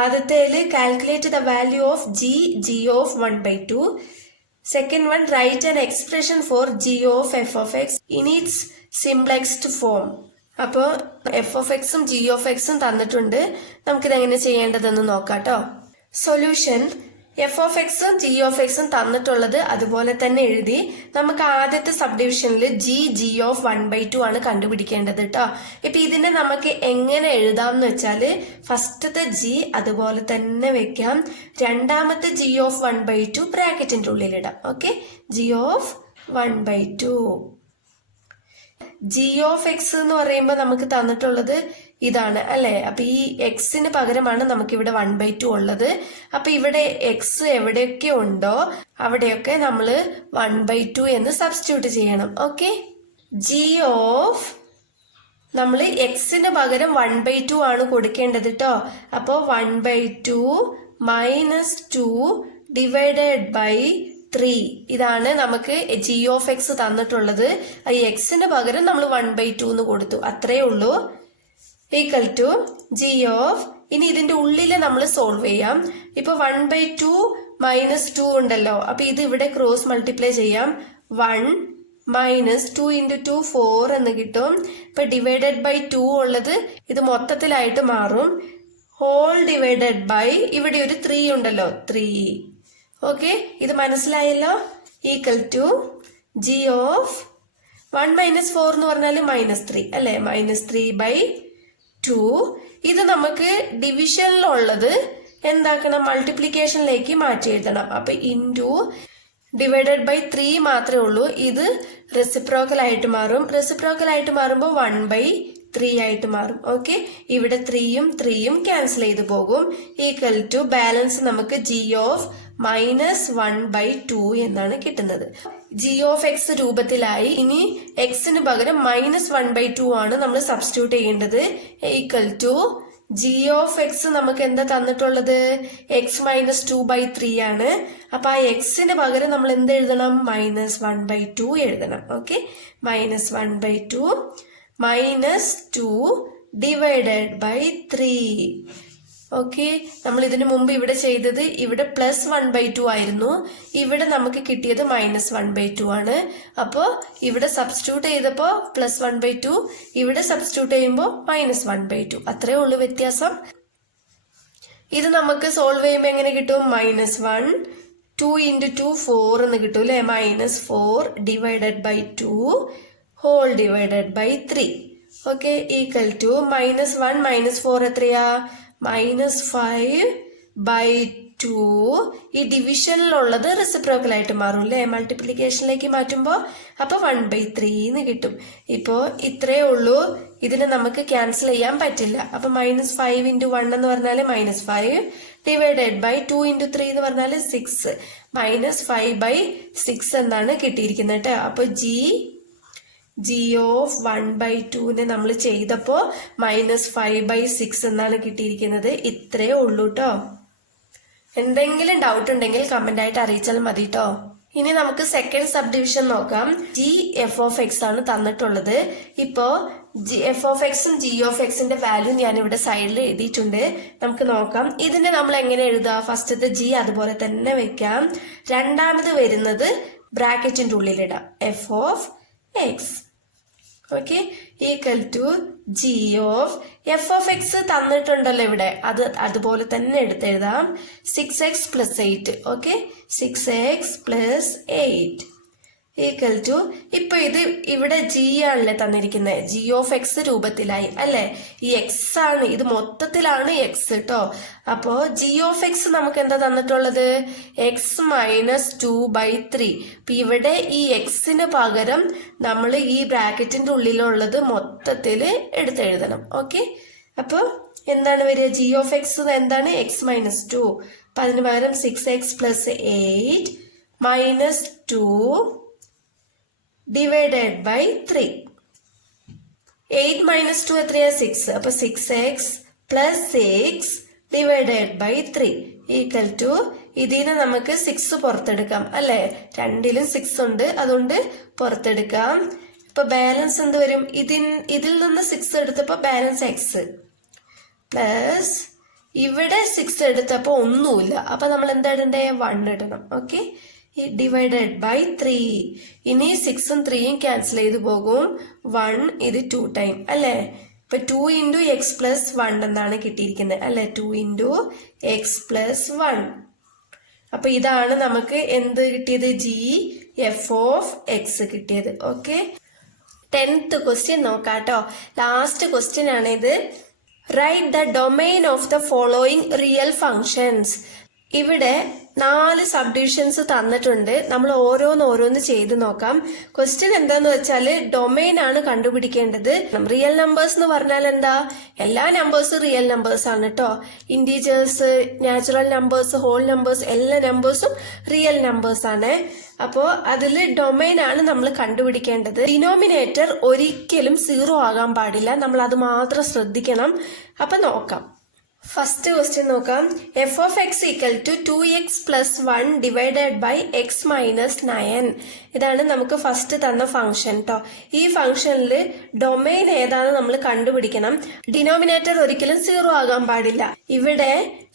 ആദ്യത്തേല് calculate the value of g(1/2). Second one, write an expression for g of f(x) in its simplest form. അപ്പോൾ f(x)ഉം g(x)ഉം തന്നിട്ടുണ്ട്. നമുക്കിത് എങ്ങനെ ചെയ്യേണ്ടതെന്ന് നോക്കാം കേട്ടോ. സൊല്യൂഷൻ: f(x)ഉം g(x)ഉം തന്നിട്ടുള്ളത് അതുപോലെ തന്നെ എഴുതി. നമുക്ക് ആദ്യത്തെ സബ്ഡിവിഷനിൽ g(1/2) ആണ് കണ്ടുപിടിക്കേണ്ടത് കേട്ടോ. ഇപ്പൊ ഇതിനെ നമുക്ക് എങ്ങനെ എഴുതാം എന്ന് വെച്ചാല് ഫസ്റ്റത്തെ g അതുപോലെ തന്നെ വെക്കാം. രണ്ടാമത്തെ g(1/2) ബ്രാക്കറ്റിന്റെ ഉള്ളിലിടാം. Okay, g(1/2). g(x) എന്ന് പറയുമ്പോൾ നമുക്ക് തന്നിട്ടുള്ളത് ഇതാണ് അല്ലെ. അപ്പൊ ഈ എക്സിന് പകരമാണ് നമുക്ക് ഇവിടെ 1/2 ഉള്ളത്. അപ്പൊ ഇവിടെ എക്സ് എവിടെയൊക്കെ ഉണ്ടോ അവിടെയൊക്കെ നമ്മൾ 1/2 എന്ന് സബ്സ്റ്റിറ്റ്യൂട്ട് ചെയ്യണം. ഓക്കെ, നമ്മൾ എക്സിന് പകരം 1/2 ആണ് കൊടുക്കേണ്ടത് കേട്ടോ. അപ്പോ 1/2 - 2 ഡിവൈഡഡ് ബൈ 3 ഇതാണ് നമുക്ക് g(x) തന്നിട്ടുള്ളത്. ഈ എക്സിന് പകരം നമ്മൾ 1/2 എന്ന് കൊടുത്തു, അത്രേ ഉള്ളൂ. ഈക്വൽ ടു ഇനി ഇതിന്റെ ഉള്ളില് നമ്മൾ സോൾവ് ചെയ്യാം. ഇപ്പൊ 1/2 - 2 ഉണ്ടല്ലോ, അപ്പൊ ഇത് ഇവിടെ ക്രോസ് മൾട്ടിപ്ലൈ ചെയ്യാം. 1 - 2 × 2 4 എന്ന് കിട്ടും. ഇപ്പൊ ഡിവൈഡഡ് ബൈ 2 ഉള്ളത് ഇത് മൊത്തത്തിലായിട്ട് മാറും. ഹോൾ ഡിവൈഡഡ് ബൈ ഇവിടെ ഒരു 3 ഉണ്ടല്ലോ, 3. ഓക്കെ, ഇത് മനസ്സിലായല്ലോ. ഈക്വൽ ടു g(1 - 4) എന്ന് പറഞ്ഞാല് -3 അല്ലെ, -3/2. ഇത് നമുക്ക് ഡിവിഷനിലുള്ളത് എന്താക്കണം? മൾട്ടിപ്ലിക്കേഷനിലേക്ക് മാറ്റി എഴുതണം. അപ്പൊ ഇൻറ്റു ഡിവൈഡഡ് ബൈ 3 മാത്രമേ ഉള്ളൂ. ഇത് റെസിപ്രോക്കൽ ആയിട്ട് മാറും. റെസിപ്രോക്കൽ ആയിട്ട് മാറുമ്പോൾ 1/3 ആയിട്ട് മാറും. ഓക്കെ, ഇവിടെ 3യും 3യും ക്യാൻസൽ ചെയ്ത് പോകും. ഈക്വൽ ടു ബാലൻസ് നമുക്ക് g(-1/2) എന്നാണ് കിട്ടുന്നത്. g(x) രൂപത്തിലായി. ഇനി എക്സിന് പകരം -1/2 ആണ് നമ്മൾ സബ്സ്റ്റിറ്റ്യൂട്ട് ചെയ്യേണ്ടത്. ഈക്വൽ ടു g(x) നമുക്ക് എന്താ തന്നിട്ടുള്ളത്? x-2/3 ആണ്. അപ്പൊ ആ എക്സിന് പകരം നമ്മൾ എന്ത് എഴുതണം? -1/2 എഴുതണം. Okay, -1/2 -2 divided by 3. ഓക്കെ, നമ്മൾ ഇതിനു മുമ്പ് ഇവിടെ ചെയ്തത് ഇവിടെ +1/2 ആയിരുന്നു. ഇവിടെ നമുക്ക് കിട്ടിയത് -1/2 ആണ്. അപ്പോ ഇവിടെ സബ്സ്റ്റിറ്റ്യൂട്ട് ചെയ്തപ്പോ +1/2, ഇവിടെ സബ്സ്റ്റിറ്റ്യൂട്ട് ചെയ്യുമ്പോൾ -1/2. അത്രേ ഉള്ളൂ വ്യത്യാസം. ഇത് നമുക്ക് സോൾവ് ചെയ്യുമ്പോൾ എങ്ങനെ കിട്ടും? -1 2 × 2 4 എന്ന് കിട്ടും അല്ലെ. -4 divided by 2 whole divided by 3. Okay, equal to -1 - 4 എത്രയാ? -5/2. ഈ ഡിവിഷനിലുള്ളത് റെസിപ്രോക്കൽ ആയിട്ട് മാറും അല്ലെ, മൾട്ടിപ്ലിക്കേഷനിലേക്ക് മാറ്റുമ്പോ. അപ്പൊ 1/3 എന്ന് കിട്ടും. ഇപ്പോ ഇത്രേ ഉള്ളൂ. ഇതിനെ നമുക്ക് ക്യാൻസൽ ചെയ്യാൻ പറ്റില്ല. അപ്പൊ -5 × 1 എന്ന് പറഞ്ഞാല് -5 ഡിവൈഡഡ് ബൈ 2 × 3 എന്ന് പറഞ്ഞാല് 6. -5/6 എന്നാണ് കിട്ടിയിരിക്കുന്നത് കേട്ടോ. അപ്പൊ g(1/2) നമ്മൾ ചെയ്തപ്പോ -5/6 എന്നാണ് കിട്ടിയിരിക്കുന്നത്. ഇത്രേ ഉള്ളൂ കേട്ടോ. എന്തെങ്കിലും ഡൗട്ട് ഉണ്ടെങ്കിൽ കമന്റ് ആയിട്ട് അറിയിച്ചാൽ മതി കേട്ടോ. ഇനി നമുക്ക് സെക്കൻഡ് സബ് ഡിവിഷൻ നോക്കാം. g(f(x) ആണ് തന്നിട്ടുള്ളത്. ഇപ്പോ എഫ് ഓഫ് എക്സും ജി ഓഫ് എക്സിന്റെ വാല്യൂ ഞാൻ ഇവിടെ സൈഡിൽ എഴുതിയിട്ടുണ്ട്. നമുക്ക് നോക്കാം. ഇതിനെ നമ്മൾ എങ്ങനെ എഴുതാം? ഫസ്റ്റത്തെ ജി അതുപോലെ തന്നെ വെക്കാം. രണ്ടാമത് വരുന്നത് ബ്രാക്കറ്റിന്റെ ഉള്ളിലിടാം. F of x okay equal to g of f of x തന്നിട്ടുണ്ടല്ലോ ഇവിടെ, അതുപോലെ തന്നെ എടുത്തെഴുതാം. 6x + 8 okay 6x + 8 equal to ഇപ്പൊ ഇത് ഇവിടെ ജി ആണല്ലേ തന്നിരിക്കുന്നത്, ജി ഓഫ് എക്സ് രൂപത്തിലായി അല്ലെ. ഈ എക്സ് ആണ്, ഇത് മൊത്തത്തിലാണ് എക്സ് കേട്ടോ. അപ്പോ ജി ഓഫ് എക്സ് നമുക്ക് എന്താ തന്നിട്ടുള്ളത്? എക്സ് - 2/3. അപ്പൊ ഇവിടെ ഈ എക്സിന് പകരം നമ്മൾ ഈ ബ്രാക്കറ്റിന്റെ ഉള്ളിലുള്ളത് മൊത്തത്തില് എടുത്തെഴുതണം. ഓക്കെ അപ്പൊ എന്താണ് വരിക? ജി ഓഫ് എക്സ് എന്താണ്? x - 2. അപ്പൊ അതിന് പകരം 6x + 8 - 2 divided by 3. 8 - 2 എത്രയാ? 6. അപ്പൊ 6x + 6 divided by 3 equal to ഇതിന് നമുക്ക് 6 പുറത്തെടുക്കാം അല്ലെ. രണ്ടിലും 6 ഉണ്ട്, അതുകൊണ്ട് പുറത്തെടുക്കാം. ഇപ്പൊ ബാലൻസ് എന്ത് വരും? ഇതിൽ നിന്ന് 6 എടുത്തപ്പോ ബാലൻസ് എക്സ് പ്ലസ് ഇവിടെ 6 എടുത്തപ്പോ ഒന്നുമില്ല. അപ്പൊ നമ്മൾ എന്താ ഇടണ്ടേ? 1 ഇടണം. Okay divided by 3. ഇനി 6ഉം 3യും ക്യാൻസൽ ചെയ്ത് പോകും. 1 ഇത് 2 ടൈം അല്ലെ. ഇപ്പൊ 2 × x + 1 എന്നാണ് കിട്ടിയിരിക്കുന്നത് അല്ലെ. 2 × x + 1. അപ്പൊ ഇതാണ് നമുക്ക് എന്ത് കിട്ടിയത്? ജി എഫ് ഓഫ് എക്സ് കിട്ടിയത്. ഓക്കെ 10th ക്വസ്റ്റ്യൻ നോക്കാട്ടോ. ലാസ്റ്റ് ക്വസ്റ്റ്യൻ ആണ് ഇത്. Write the domain of the following real functions. ഇവിടെ 4 സബ് ഡിവിഷൻസ് തന്നിട്ടുണ്ട്. നമ്മൾ ഓരോന്ന് ചെയ്ത് നോക്കാം. ക്വസ്റ്റ്യൻ എന്താന്ന് വെച്ചാല് ഡൊമെയിൻ ആണ് കണ്ടുപിടിക്കേണ്ടത്. റിയൽ നമ്പേഴ്സ് എന്ന് പറഞ്ഞാൽ എന്താ? എല്ലാ നമ്പേഴ്സും റിയൽ നമ്പേഴ്സ് ആണ് കേട്ടോ. Integers, natural numbers, whole numbers, എല്ലാ നമ്പേഴ്സും റിയൽ നമ്പേഴ്സ് ആണ്. അപ്പോ അതില് ഡൊമെയിൻ ആണ് നമ്മൾ കണ്ടുപിടിക്കേണ്ടത്. ഡിനോമിനേറ്റർ ഒരിക്കലും 0 ആകാൻ പാടില്ല. നമ്മൾ അത് മാത്രം ശ്രദ്ധിക്കണം. അപ്പൊ നോക്കാം. ഫസ്റ്റ് ക്വസ്റ്റ്യൻ നോക്കാം. F of x equal to 2x + 1 divided by x - 9. ഇതാണ് നമുക്ക് ഫസ്റ്റ് തന്ന ഫംഗ്ഷൻ കേട്ടോ. ഈ ഫംഗ്ഷനിൽ ഡൊമെയിൻ ഏതാണ് നമ്മൾ കണ്ടുപിടിക്കണം. ഡിനോമിനേറ്റർ ഒരിക്കലും 0 ആകാൻ പാടില്ല. ഇവിടെ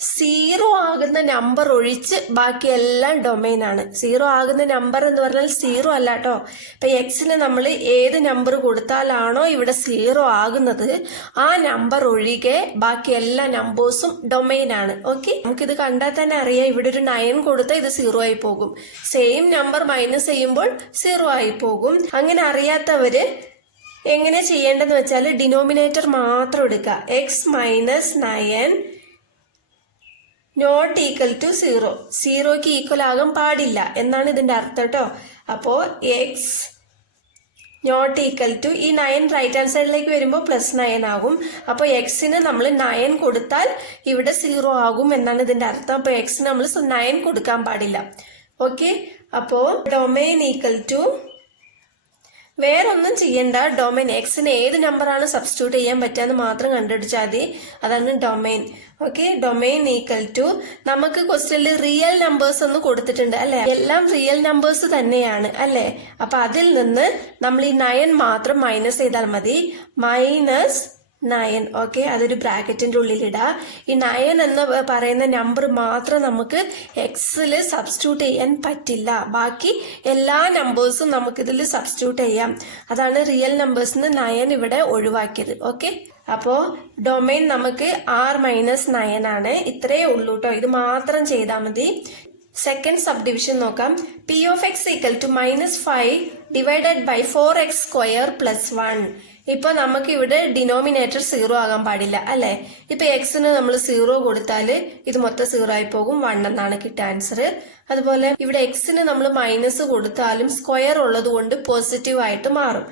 0 ആകുന്ന നമ്പർ ഒഴിച്ച് ബാക്കിയെല്ലാം ഡൊമെയിൻ ആണ്. 0 ആകുന്ന നമ്പർ എന്ന് പറഞ്ഞാൽ 0 അല്ല കേട്ടോ. ഇപ്പൊ എക്സിന് നമ്മൾ ഏത് നമ്പർ കൊടുത്താലാണോ ഇവിടെ 0 ആകുന്നത്, ആ നമ്പർ ഒഴികെ ബാക്കി എല്ലാ നമ്പേഴ്സും ഡൊമെയിൻ ആണ്. ഓക്കെ നമുക്കിത് കണ്ടാൽ തന്നെ അറിയാം. ഇവിടെ ഒരു 9 കൊടുത്താൽ ഇത് 0 ആയി പോകും. സെയിം നമ്പർ മൈനസ് ചെയ്യുമ്പോൾ 0 ആയി പോകും. അങ്ങനെ അറിയാത്തവര് എങ്ങനെ ചെയ്യേണ്ടതെന്ന് വെച്ചാൽ ഡിനോമിനേറ്റർ മാത്രം എടുക്കുക. x - 9 not equal to 0. 0ക്ക് ഈക്വൽ ആകാൻ പാടില്ല എന്നാണ് ഇതിന്റെ അർത്ഥം കേട്ടോ. അപ്പോ x നോട്ട് ഈക്വൽ ടു ഈ 9 റൈറ്റ് ഹാൻഡ് സൈഡിലേക്ക് വരുമ്പോൾ +9 ആകും. അപ്പൊ എക്സിന് നമ്മൾ 9 കൊടുത്താൽ ഇവിടെ 0 ആകും എന്നാണ് ഇതിന്റെ അർത്ഥം. അപ്പൊ എക്സിന് നമ്മൾ 9 കൊടുക്കാൻ പാടില്ല. ഓക്കെ അപ്പോ ഡൊമെയിൻ ഈക്വൽ ടു വേറൊന്നും ചെയ്യണ്ട. ഡൊമെയിൻ എക്സിന് ഏത് നമ്പറാണ് സബ്സ്റ്റിറ്റ്യൂട്ട് ചെയ്യാൻ പറ്റാന്ന് മാത്രം കണ്ടുപിടിച്ചാൽ മതി. അതാണ് domain. Okay domain equal to നമുക്ക് ക്വസ്റ്റ്യനിൽ റിയൽ നമ്പേഴ്സ് ഒന്ന് കൊടുത്തിട്ടുണ്ട് അല്ലെ. എല്ലാം റിയൽ നമ്പേഴ്സ് തന്നെയാണ് അല്ലെ. അപ്പൊ അതിൽ നിന്ന് നമ്മൾ ഈ 9 മാത്രം മൈനസ് ചെയ്താൽ മതി. -9 ഓക്കെ അതൊരു ബ്രാക്കറ്റിന്റെ ഉള്ളിലിടാ. ഈ 9 എന്ന് പറയുന്ന നമ്പർ മാത്രം നമുക്ക് എക്സില് സബ്സ്റ്റിറ്റ്യൂട്ട് ചെയ്യാൻ പറ്റില്ല. ബാക്കി എല്ലാ നമ്പേഴ്സും നമുക്ക് ഇതിൽ സബ്സ്റ്റിറ്റ്യൂട്ട് ചെയ്യാം. അതാണ് റിയൽ നമ്പേഴ്സിന് 9 ഇവിടെ ഒഴിവാക്കിയത്. ഓക്കെ അപ്പോ ഡൊമെയിൻ നമുക്ക് r - 9 ആണ്. ഇത്രയേ ഉള്ളൂ കേട്ടോ. ഇത് മാത്രം ചെയ്താൽ മതി. സെക്കൻഡ് സബ് ഡിവിഷൻ നോക്കാം. p of x equal to -5 divided by 4x² + 1. ഇപ്പൊ നമുക്ക് ഇവിടെ ഡിനോമിനേറ്റർ 0 ആകാൻ പാടില്ല അല്ലെ. ഇപ്പൊ എക്സിന് നമ്മൾ 0 കൊടുത്താല് ഇത് മൊത്തം 0 ആയി പോകും. 1 എന്നാണ് കിട്ടിയ ആൻസർ. അതുപോലെ ഇവിടെ എക്സിന് നമ്മൾ മൈനസ് കൊടുത്താലും സ്ക്വയർ ഉള്ളത് കൊണ്ട് പോസിറ്റീവ് ആയിട്ട് മാറും.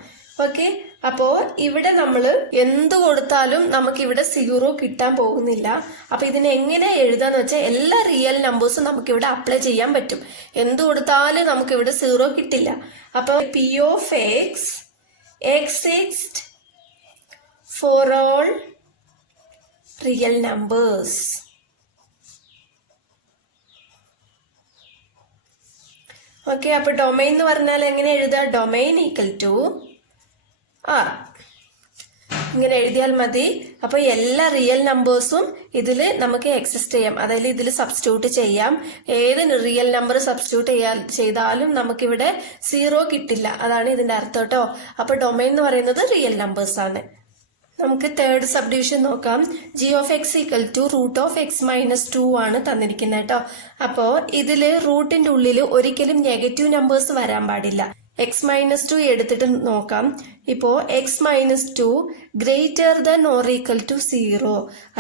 ഓക്കെ അപ്പോ ഇവിടെ നമ്മൾ എന്ത് കൊടുത്താലും നമുക്ക് ഇവിടെ 0 കിട്ടാൻ പോകുന്നില്ല. അപ്പൊ ഇതിനെ എങ്ങനെ എഴുതാന്ന് വെച്ചാൽ എല്ലാ റിയൽ നമ്പേഴ്സും നമുക്ക് ഇവിടെ അപ്ലൈ ചെയ്യാൻ പറ്റും. എന്ത് കൊടുത്താലും നമുക്ക് ഇവിടെ 0 കിട്ടില്ല. അപ്പൊ p of x exists for all real numbers. Okay അപ്പൊ ഡൊമെയിൻ എന്ന് പറഞ്ഞാൽ എങ്ങനെ എഴുതാം? Domain equal to r. ഇങ്ങനെ എഴുതിയാൽ മതി. അപ്പൊ എല്ലാ റിയൽ നമ്പേഴ്സും ഇതിൽ നമുക്ക് എക്സിസ്റ്റ് ചെയ്യാം, അതായത് ഇതിൽ സബ്സ്റ്റിറ്റ്യൂട്ട് ചെയ്യാം. ഏത് റിയൽ നമ്പർ സബ്സ്റ്റിറ്റ്യൂട്ട് ചെയ്താലും നമുക്കിവിടെ 0 കിട്ടില്ല, അതാണ് ഇതിന്റെ അർത്ഥം കേട്ടോ. അപ്പൊ ഡൊമൈൻ എന്ന് പറയുന്നത് റിയൽ നമ്പേഴ്സ് ആണ്. നമുക്ക് തേർഡ് സബ് ഡിവിഷൻ നോക്കാം. g of x equal to root of x minus 2 ആണ് തന്നിരിക്കുന്നത് കേട്ടോ. അപ്പോ ഇതില് റൂട്ടിന്റെ ഉള്ളിൽ ഒരിക്കലും നെഗറ്റീവ് നമ്പേഴ്സ് വരാൻ പാടില്ല. എക്സ് മൈനസ് 2 എടുത്തിട്ട് നോക്കാം. ഇപ്പോ x minus 2 greater than or equal to 0,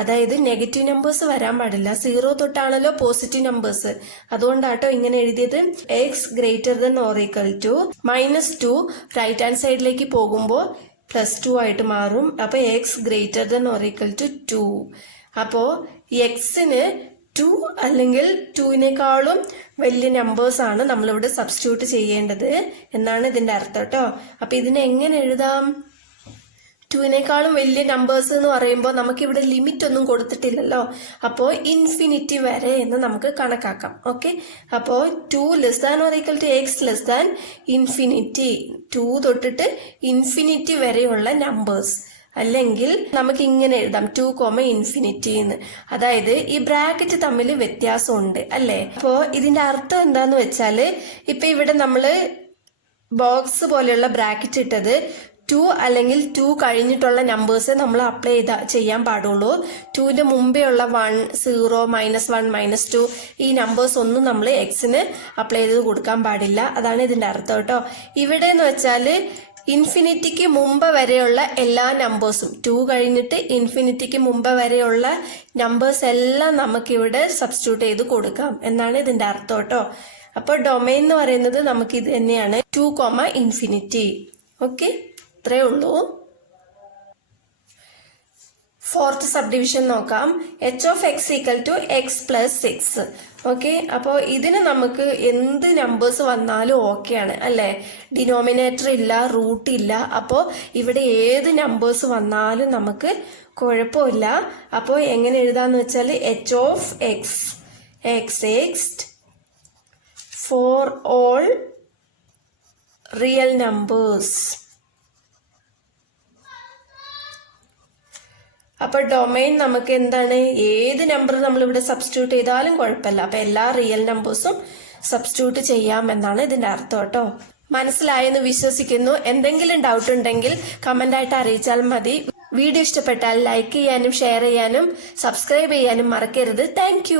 അതായത് നെഗറ്റീവ് നമ്പേഴ്സ് വരാൻ പാടില്ല. 0 തൊട്ടാണല്ലോ പോസിറ്റീവ് നമ്പേഴ്സ്, അതുകൊണ്ടാട്ടോ ഇങ്ങനെ എഴുതിയത്. X greater than or equal to -2 right hand സൈഡിലേക്ക് പോകുമ്പോൾ +2 ആയിട്ട് മാറും. അപ്പൊ x greater than or equal to 2. അപ്പോ എക്സിന് 2 അല്ലെങ്കിൽ 2-നേക്കാളും വലിയ നമ്പേഴ്സ് ആണ് നമ്മളിവിടെ സബ്സ്റ്റിറ്റ്യൂട്ട് ചെയ്യേണ്ടത് എന്നാണ് ഇതിന്റെ അർത്ഥം കേട്ടോ. അപ്പൊ ഇതിനെ എങ്ങനെ എഴുതാം? 2-നേക്കാളും വലിയ നമ്പേഴ്സ് എന്ന് പറയുമ്പോൾ നമുക്കിവിടെ ലിമിറ്റ് ഒന്നും കൊടുത്തിട്ടില്ലല്ലോ. അപ്പോൾ ഇൻഫിനിറ്റി വരെ എന്ന് നമുക്ക് കണക്കാക്കാം. ഓക്കെ, അപ്പോൾ 2 less than or equal to x less than infinity, 2 തൊട്ടിട്ട് ഇൻഫിനിറ്റി വരെയുള്ള നമ്പേഴ്സ്. അല്ലെങ്കിൽ നമുക്ക് ഇങ്ങനെ എഴുതാം 2, ഇൻഫിനിറ്റി എന്ന്. അതായത് ഈ ബ്രാക്കറ്റ് തമ്മിൽ വ്യത്യാസമുണ്ട് അല്ലേ. അപ്പോ ഇതിന്റെ അർത്ഥം എന്താന്ന് വെച്ചാല് ഇപ്പൊ ഇവിടെ നമ്മള് ബോക്സ് പോലെയുള്ള ബ്രാക്കറ്റ് ഇട്ടത് 2 അല്ലെങ്കിൽ 2 കഴിഞ്ഞിട്ടുള്ള നമ്പേഴ്സ് നമ്മൾ അപ്ലൈ ചെയ്യാൻ പാടുള്ളൂ. 2ന്റെ മുമ്പേ ഉള്ള 1, 0, -1, -2 ഈ നമ്പേഴ്സ് ഒന്നും നമ്മൾ എക്സിന് അപ്ലൈ ചെയ്ത് കൊടുക്കാൻ പാടില്ല. അതാണ് ഇതിന്റെ അർത്ഥം കേട്ടോ. ഇവിടെ എന്ന് വെച്ചാല് ഇൻഫിനിറ്റിക്ക് മുമ്പ് വരെയുള്ള എല്ലാ നമ്പേഴ്സും, 2 കഴിഞ്ഞിട്ട് ഇൻഫിനിറ്റിക്ക് മുമ്പ് വരെയുള്ള നമ്പേഴ്സ് എല്ലാം നമുക്കിവിടെ സബ്സ്റ്റിറ്റ്യൂട്ട് ചെയ്ത് കൊടുക്കാം എന്നാണ് ഇതിന്റെ അർത്ഥം കേട്ടോ. അപ്പോൾ ഡൊമൈൻ എന്ന് പറയുന്നത് നമുക്ക് ഇത് തന്നെയാണ്, 2, ഇൻഫിനിറ്റി. ഓക്കെ, ഇത്രേ ഉള്ളൂ. ഫോർത്ത് സബ് ഡിവിഷൻ നോക്കാം. h of x equal to x plus 6. Okay, അപ്പോൾ ഇതിന് നമുക്ക് എന്ത് നമ്പേഴ്സ് വന്നാലും ഓക്കെയാണ് അല്ലേ. ഡിനോമിനേറ്റർ ഇല്ല, റൂട്ട് ഇല്ല. അപ്പോൾ ഇവിടെ ഏത് നമ്പേഴ്സ് വന്നാലും നമുക്ക് കുഴപ്പമില്ല. അപ്പോൾ എങ്ങനെ എഴുതാന്ന് വെച്ചാൽ h of x exists for all real numbers. അപ്പൊ ഡൊമൈൻ നമുക്ക് എന്താണ്, ഏത് നമ്പർ നമ്മൾ ഇവിടെ സബ്സ്റ്റിറ്റ്യൂട്ട് ചെയ്താലും കുഴപ്പമില്ല. അപ്പൊ എല്ലാ റിയൽ നമ്പേഴ്സും സബ്സ്റ്റിറ്റ്യൂട്ട് ചെയ്യാം എന്നാണ് ഇതിന്റെ അർത്ഥം കേട്ടോ. മനസ്സിലായെന്ന് വിശ്വസിക്കുന്നു. എന്തെങ്കിലും ഡൗട്ട് ഉണ്ടെങ്കിൽ കമന്റ് ആയിട്ട് അറിയിച്ചാൽ മതി. വീഡിയോ ഇഷ്ടപ്പെട്ടാൽ ലൈക്ക് ചെയ്യാനും ഷെയർ ചെയ്യാനും സബ്സ്ക്രൈബ് ചെയ്യാനും മറക്കരുത്. താങ്ക്